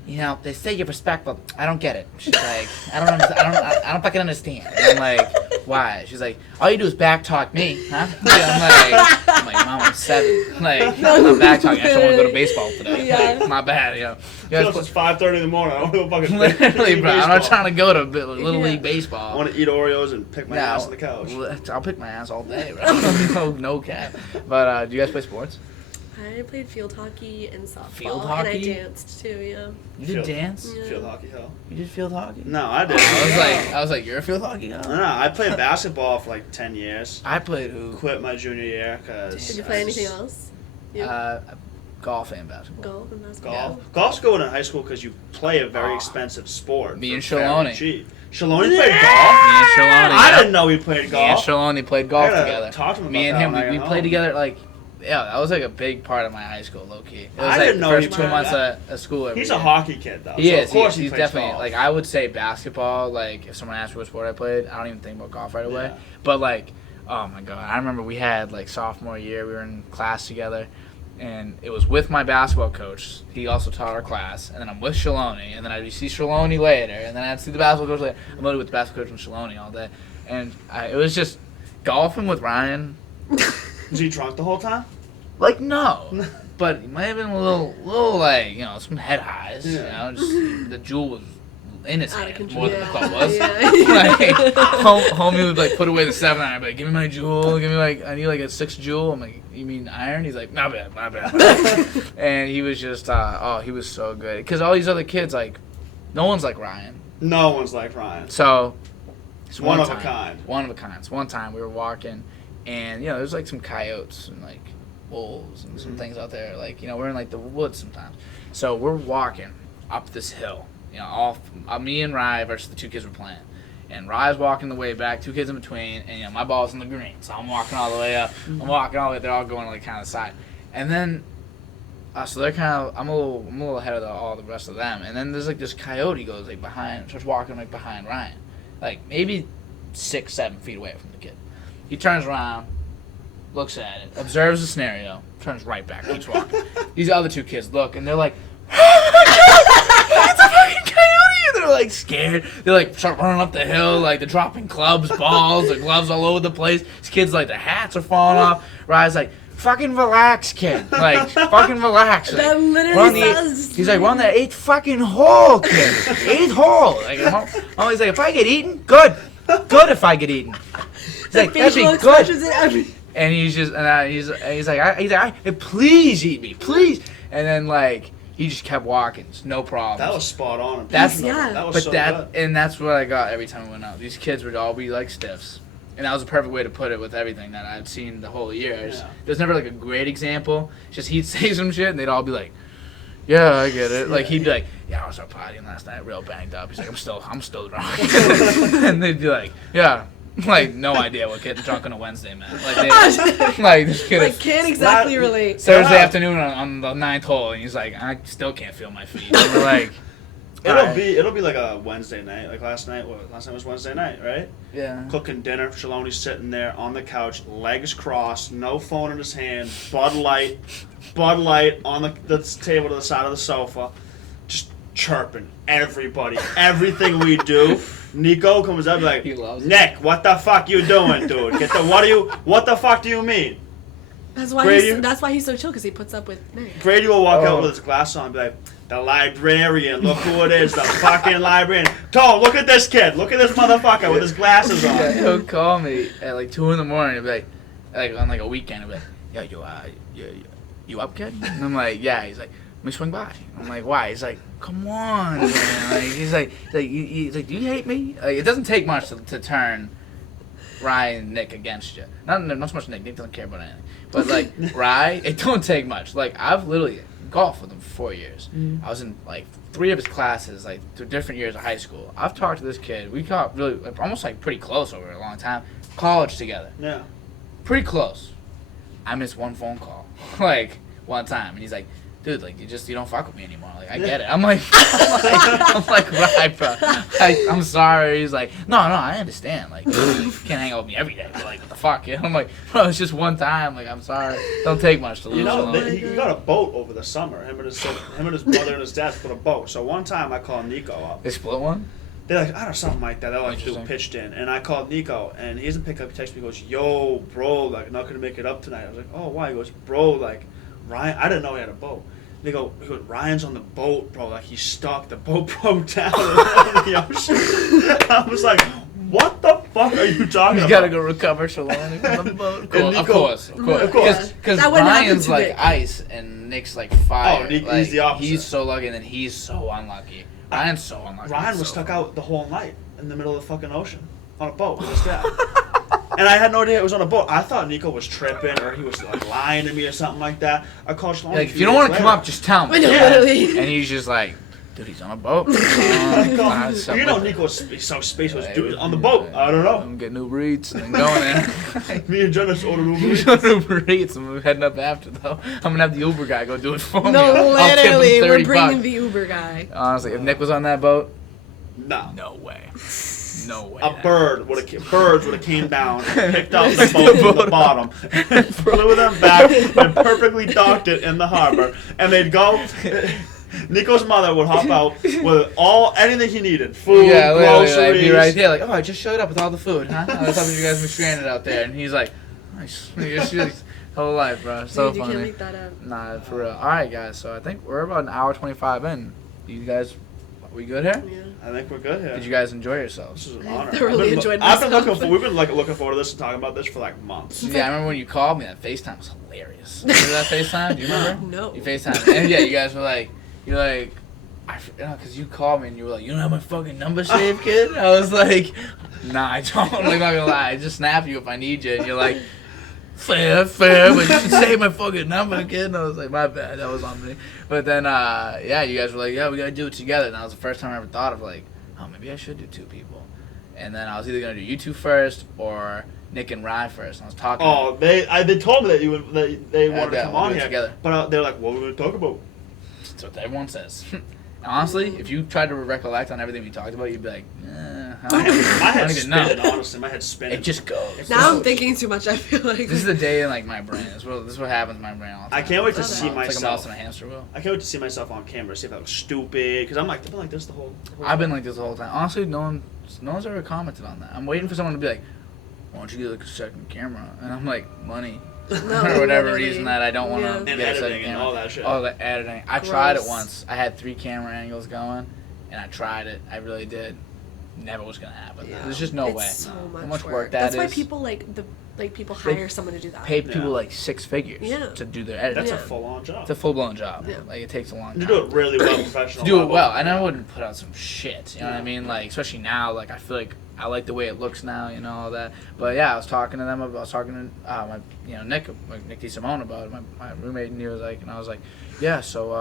you know, they say you're respectful. I don't get it. She's like, I don't understand. I don't fucking understand. And I'm like, why? She's like, all you do is back talk me, huh? I'm like, Mom, I'm 7. Like, I'm back talking. I just want to go to baseball today. Yeah. Like, my bad, you know. You Plus, guys it's 5:30 in the morning. I want to go fucking literally, bro. I'm not baseball. trying to go to little league I baseball. want to eat Oreos and pick my No, ass on the couch. I'll pick my ass all day, bro. no cap. But do you guys play sports? I played field hockey and softball. Field And hockey? I danced too, yeah. You did Field- dance? Yeah. Field hockey, hell. You did field hockey? No, I didn't. I was like, you're a field hockey guy? No, I played basketball for like 10 years. I played hoop. Quit my junior year because. Did you play anything else? You? Golf and basketball. Golf and basketball? Golf. Golf's good in high school because you play a very Aw. expensive sport. Me and for very Shaloni. cheap. Shaloni played golf? Me and Shaloni. I yeah. didn't know he played Me and golf. Shaloni played golf I gotta together. talk to him Me about and that him, when I we get played home. together like, yeah, that was like a big part of my high school, low key. It was I like didn't the know first he 2 played months that. of school every He's year. a hockey kid, though. He so is. Of course He's he plays definitely golf. like I would say basketball. Like if someone asked me what sport I played, I don't even think about golf right away. Yeah. But like Oh my god! I remember we had like sophomore year. We were in class together, and it was with my basketball coach. He also taught our class, and then I'm with Shaloni, and then I'd see Shaloni later, and then I'd see the basketball coach later. I'm literally with the basketball coach and Shaloni all day, and it was just golfing with Ryan. Was he drunk the whole time? Like no, but he might have been a little like some head highs. Yeah. Just the jewel was in his Out of hand control. more than the club was. Yeah. Like, homie would like put away the 7 iron, be like, give me my jewel, give me I need like a 6 jewel. I'm like, you mean iron? He's like, my bad. And he was just, he was so good. Because all these other kids, like, no one's like Ryan. No one's like Ryan. So, One of a kind. One of a kind. So one time we were walking, and there's like some coyotes and like wolves and some things out there. Like we're in like the woods sometimes. So we're walking up this hill. Me and Rye versus the 2 kids we're playing. And Rye's walking the way back, 2 kids in between, and my ball's in the green. So I'm walking all the way up. I'm walking all the way. They're all going like kind of side. And then, so they're kind of. I'm a little ahead of all the rest of them. And then there's like this coyote goes like behind, starts walking like behind Ryan, like maybe 6-7 feet away from the kid. He turns around, looks at it, observes the scenario, turns right back, keeps walking. These other 2 kids look, and they're like, "Oh my god, it's a fucking coyote!" And they're like scared. They like start running up the hill, like they're dropping clubs, balls, the gloves all over the place. These kids like their hats are falling off. Ryan's like, "Fucking relax, kid. Like, fucking relax." Like, That literally sounds. he's like, "We're on the 8th fucking hole, kid. 8th hole." Like, he's like, "If I get eaten, good if I get eaten." He's like, "That'd be good." And he's just, he's like, "Please eat me, please." And then like he just kept walking, no problem. That was spot on. That was but so that good. and that's what I got every time I went out. These kids would all be like stiffs. And that was a perfect way to put it with everything that I'd seen the whole year. There's never like a great example. It's just he'd say some shit and they'd all be like, "Yeah, I get it." Like he'd be like, "Yeah, I was out partying last night, real banged up." He's like, I'm still drunk." And they'd be like, "Yeah." Like no idea what getting drunk on a Wednesday meant. Like this kid is can't exactly relate. Thursday afternoon on the 9th hole, and he's like, "I still can't feel my feet." And we're like, It'll be like a Wednesday night, like last night. Last night was Wednesday night, right? Yeah. Cooking dinner. Shaloni's sitting there on the couch, legs crossed, no phone in his hand, Bud Light on the table to the side of the sofa, just chirping everybody, everything we do. Nico comes up like, He loves it. "Nick, what the fuck you doing, dude? What the fuck do you mean?" That's why he's so chill, because he puts up with Nick. Grady will walk out with his glasses on and be like, "The librarian, look who it is, the fucking librarian. Tom, look at this kid. Look at this motherfucker with his glasses on." He'll call me at like 2 a.m. and be like on like a weekend, he'll be like, "Yo, you up, kid?" And I'm like, "Yeah." He's like, "Let me swing by." I'm like, "Why?" He's like, "Come on, man." Like, he's like, "Do you hate me?" Like, it doesn't take much to turn Ryan and Nick against you. Not so much Nick. Nick doesn't care about anything. But like Rye, it don't take much. Like I've literally golfed with him for 4 years. I was in like 3 of his classes, like through different years of high school. I've talked to this kid. We got really almost like pretty close over a long time. College together. Yeah. Pretty close. I missed one phone call, like one time, and he's like, "Dude, like you don't fuck with me anymore." Like I get it. I'm like, right, bro. I'm sorry. He's like, no, I understand. Like, dude, you can't hang out with me every day. But like, what the fuck? Yeah. I'm like, bro, it's just one time. Like, I'm sorry. Don't take much to lose. He got a boat over the summer. Him and his brother and his dad put a boat. So one time I called Nico up. They split one. They're like, I don't know, something like that. They're like, dude, Interesting. pitched in. And I called Nico, and he doesn't pick up. He texts me, he goes, "Yo, bro, like, not going to make it up tonight." I was like, "Oh, why?" He goes, "Bro, like, Ryan, I didn't know he had a boat." He goes, "Ryan's on the boat, bro. Like, he's stuck. The boat broke down in the ocean." I was like, "What the fuck are you talking about?" You gotta go recover Shaloni from the boat. Cool. Of course. Because That wouldn't happen Ryan's to like Nick. ice and Nick's like fire. Oh, he's like, the opposite. He's so lucky, and then he's so unlucky. Ryan's so unlucky. Ryan was stuck out the whole night in the middle of the fucking ocean on a boat with his dad. And I had no idea it was on a boat. I thought Nico was tripping or he was like lying to me or something like that. I called Shaloni. Like, if you don't want to come up, just tell me. Literally. And he's just like, "Dude, he's on a boat." You know Nico's so spacious. Dude, on the boat. I don't know. I'm getting Uber Eats and going there. Me and Jenna just ordered Uber Eats. Uber Eats, and we're heading up after though. I'm gonna have the Uber guy go do it for me. No, I'll tip him literally, we're $30. bringing the Uber guy. Honestly, if Nick was on that boat, No. no way. No way. Birds would have came down, picked up the boat from the bottom, and flew them back, and perfectly docked it in the harbor. And they'd go. Nico's mother would hop out with anything he needed, food, groceries. Like, be right there, like, oh, I just showed up with all the food, huh? I thought you guys were stranded out there, and he's like, nice. Whole life, bro. So Dude, you funny. can't make that up. Nah, for real. All right, guys. So I think we're about an hour 25 in. You guys, we good here? Yeah. I think we're good here. Did you guys enjoy yourselves? This is an honor. thoroughly enjoyed I've been myself. we've been looking forward to this and talking about this for like months. Yeah, I remember when you called me. That FaceTime was hilarious. Remember that FaceTime? Do you remember? No. You FaceTime. And yeah, you guys were like, because you called me and you were like, you don't have my fucking number saved, kid? I was like, nah, I don't. I'm not gonna lie. I just snap you if I need you. And you're like, fair, but you can save my fucking number, kid. And I was like, my bad. That was on me. But then, yeah, you guys were like, yeah, we gotta do it together. And that was the first time I ever thought of like, oh, maybe I should do two people. And then I was either gonna do you two first or Nick and Rye first. And I was talking. Oh, they told me that they wanted to come on here together. But they're like, what are we gonna talk about? That's what everyone says. Honestly, if you tried to recollect on everything we talked about, you'd be like, My head don't even know. spinning, honestly. My head's spinning. It just goes. Now I'm thinking too much, I feel like. This is the day in like my brain. This is what happens in my brain all the time. I can't wait to Love see that. It's like a mouse myself. in a hamster wheel. I can't wait to see myself on camera, see if I look stupid. Because I've been like this the whole I've been like this the whole time. Honestly, no one's ever commented on that. I'm waiting for someone to be like, why don't you get like a second camera? And I'm like, money. No, For whatever literally. reason that I don't want to Yeah. And get a second editing and camera. all that shit. Oh, the editing. I tried it Gross. once. I had 3 camera angles going, and I tried it. I really did. Never was gonna happen. Yeah. There's just no It's way. so much, How much work. work that That's why is. people people hire someone to do that. Pay people Yeah. like 6 figures Yeah. to do their editing. That's Yeah. a full-on job. It's a full-blown job. Yeah. Like, it takes a long time. You do it really well, To professional. do it level. well, and I wouldn't put out some shit. You know what I Yeah. mean? Like, especially now, like, I feel like I like the way it looks now, you know, all that. But yeah, I was talking to them. I was talking to my, Nick DeSimone about it, my roommate, and he was like, and I was like, yeah. So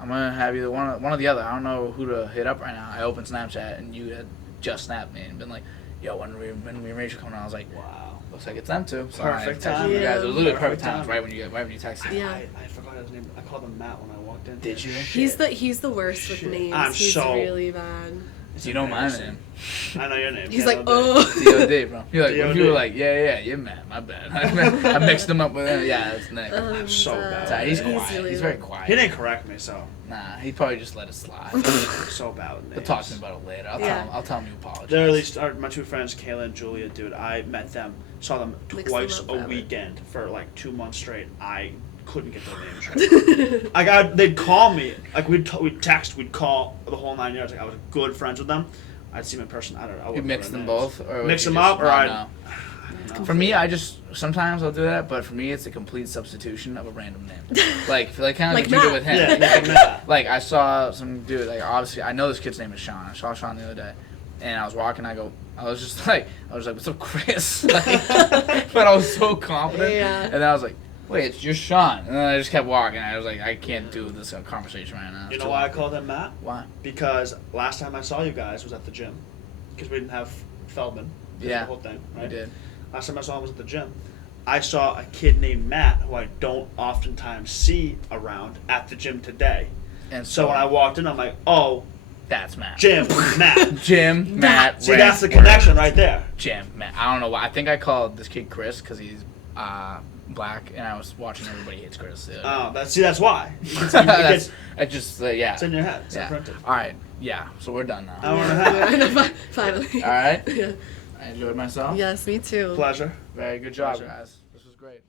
I'm gonna have either one or the other. I don't know who to hit up right now. I opened Snapchat, and you had just snapped me and been like, yo, when we arrange to come on, I was like, Wow. looks like it's them two. So Perfect I texted time. you guys. It was literally Perfect perfect time. time. Right when you texted. Yeah. I forgot his name. I called him Matt when I walked in. Did you? He's the worst with Shit. names. I'm He's so- really bad. It's You know my embarrassing. name. I know your name. He's Yeah, like, no oh. DOD, bro. You're like, DOD. you were like, yeah, you're mad. My bad. I mixed them up with him. Yeah, it's Nick. I'm so bad. Sorry, he's He's quiet. really He's very bad. quiet. He didn't correct me, so Nah, he probably just let it slide. I'm so bad with names. He'll talk to me about it later. Yeah. I'll tell him you apologize. They're at least my two friends, Kayla and Julia, dude. I met them, saw them Mix them twice up a forever. weekend for like 2 months straight. I couldn't get their names right. They'd call me, like we'd text, we'd call the whole 9 yards. Like I was good friends with them. I'd see them in person. I don't know. I You wouldn't mix know them their names. both, or Mix would you them just up, or not I. know? I don't know. For me, I just sometimes I'll do that, but for me, it's a complete substitution of a random name. like kind of Like what you did Matt. with him. Yeah, like Matt. Like I saw some dude. Like obviously, I know this kid's name is Sean. I saw Sean the other day, and I was walking. I was like, what's up, Chris? Like, but I was so confident, Yeah. and then I was like, wait, it's just Sean. And then I just kept walking. I was like, I can't do this conversation right now. You It's know too why I long. called him Matt? Why? Because last time I saw you guys was at the gym. Because we didn't have Feldman. Yeah, The whole thing, right? We did. Last time I saw him was at the gym. I saw a kid named Matt who I don't oftentimes see around at the gym today. And So when I walked in, I'm like, oh, that's Matt. Jim, Matt. Jim, Matt. See, Ray, that's the Word. connection right there. Jim, Matt. I don't know why. I think I called this kid Chris because he's black, and I was watching Everybody Hates Chris. The other day. That's why. It's, That's, I just yeah. it's in your head. It's Yeah. imprinted. All right. Yeah. So we're done now. Hour and a half. Finally. All right. Yeah. I enjoyed myself. Yes, me too. Pleasure. Very good job, Pleasure. guys. This was great.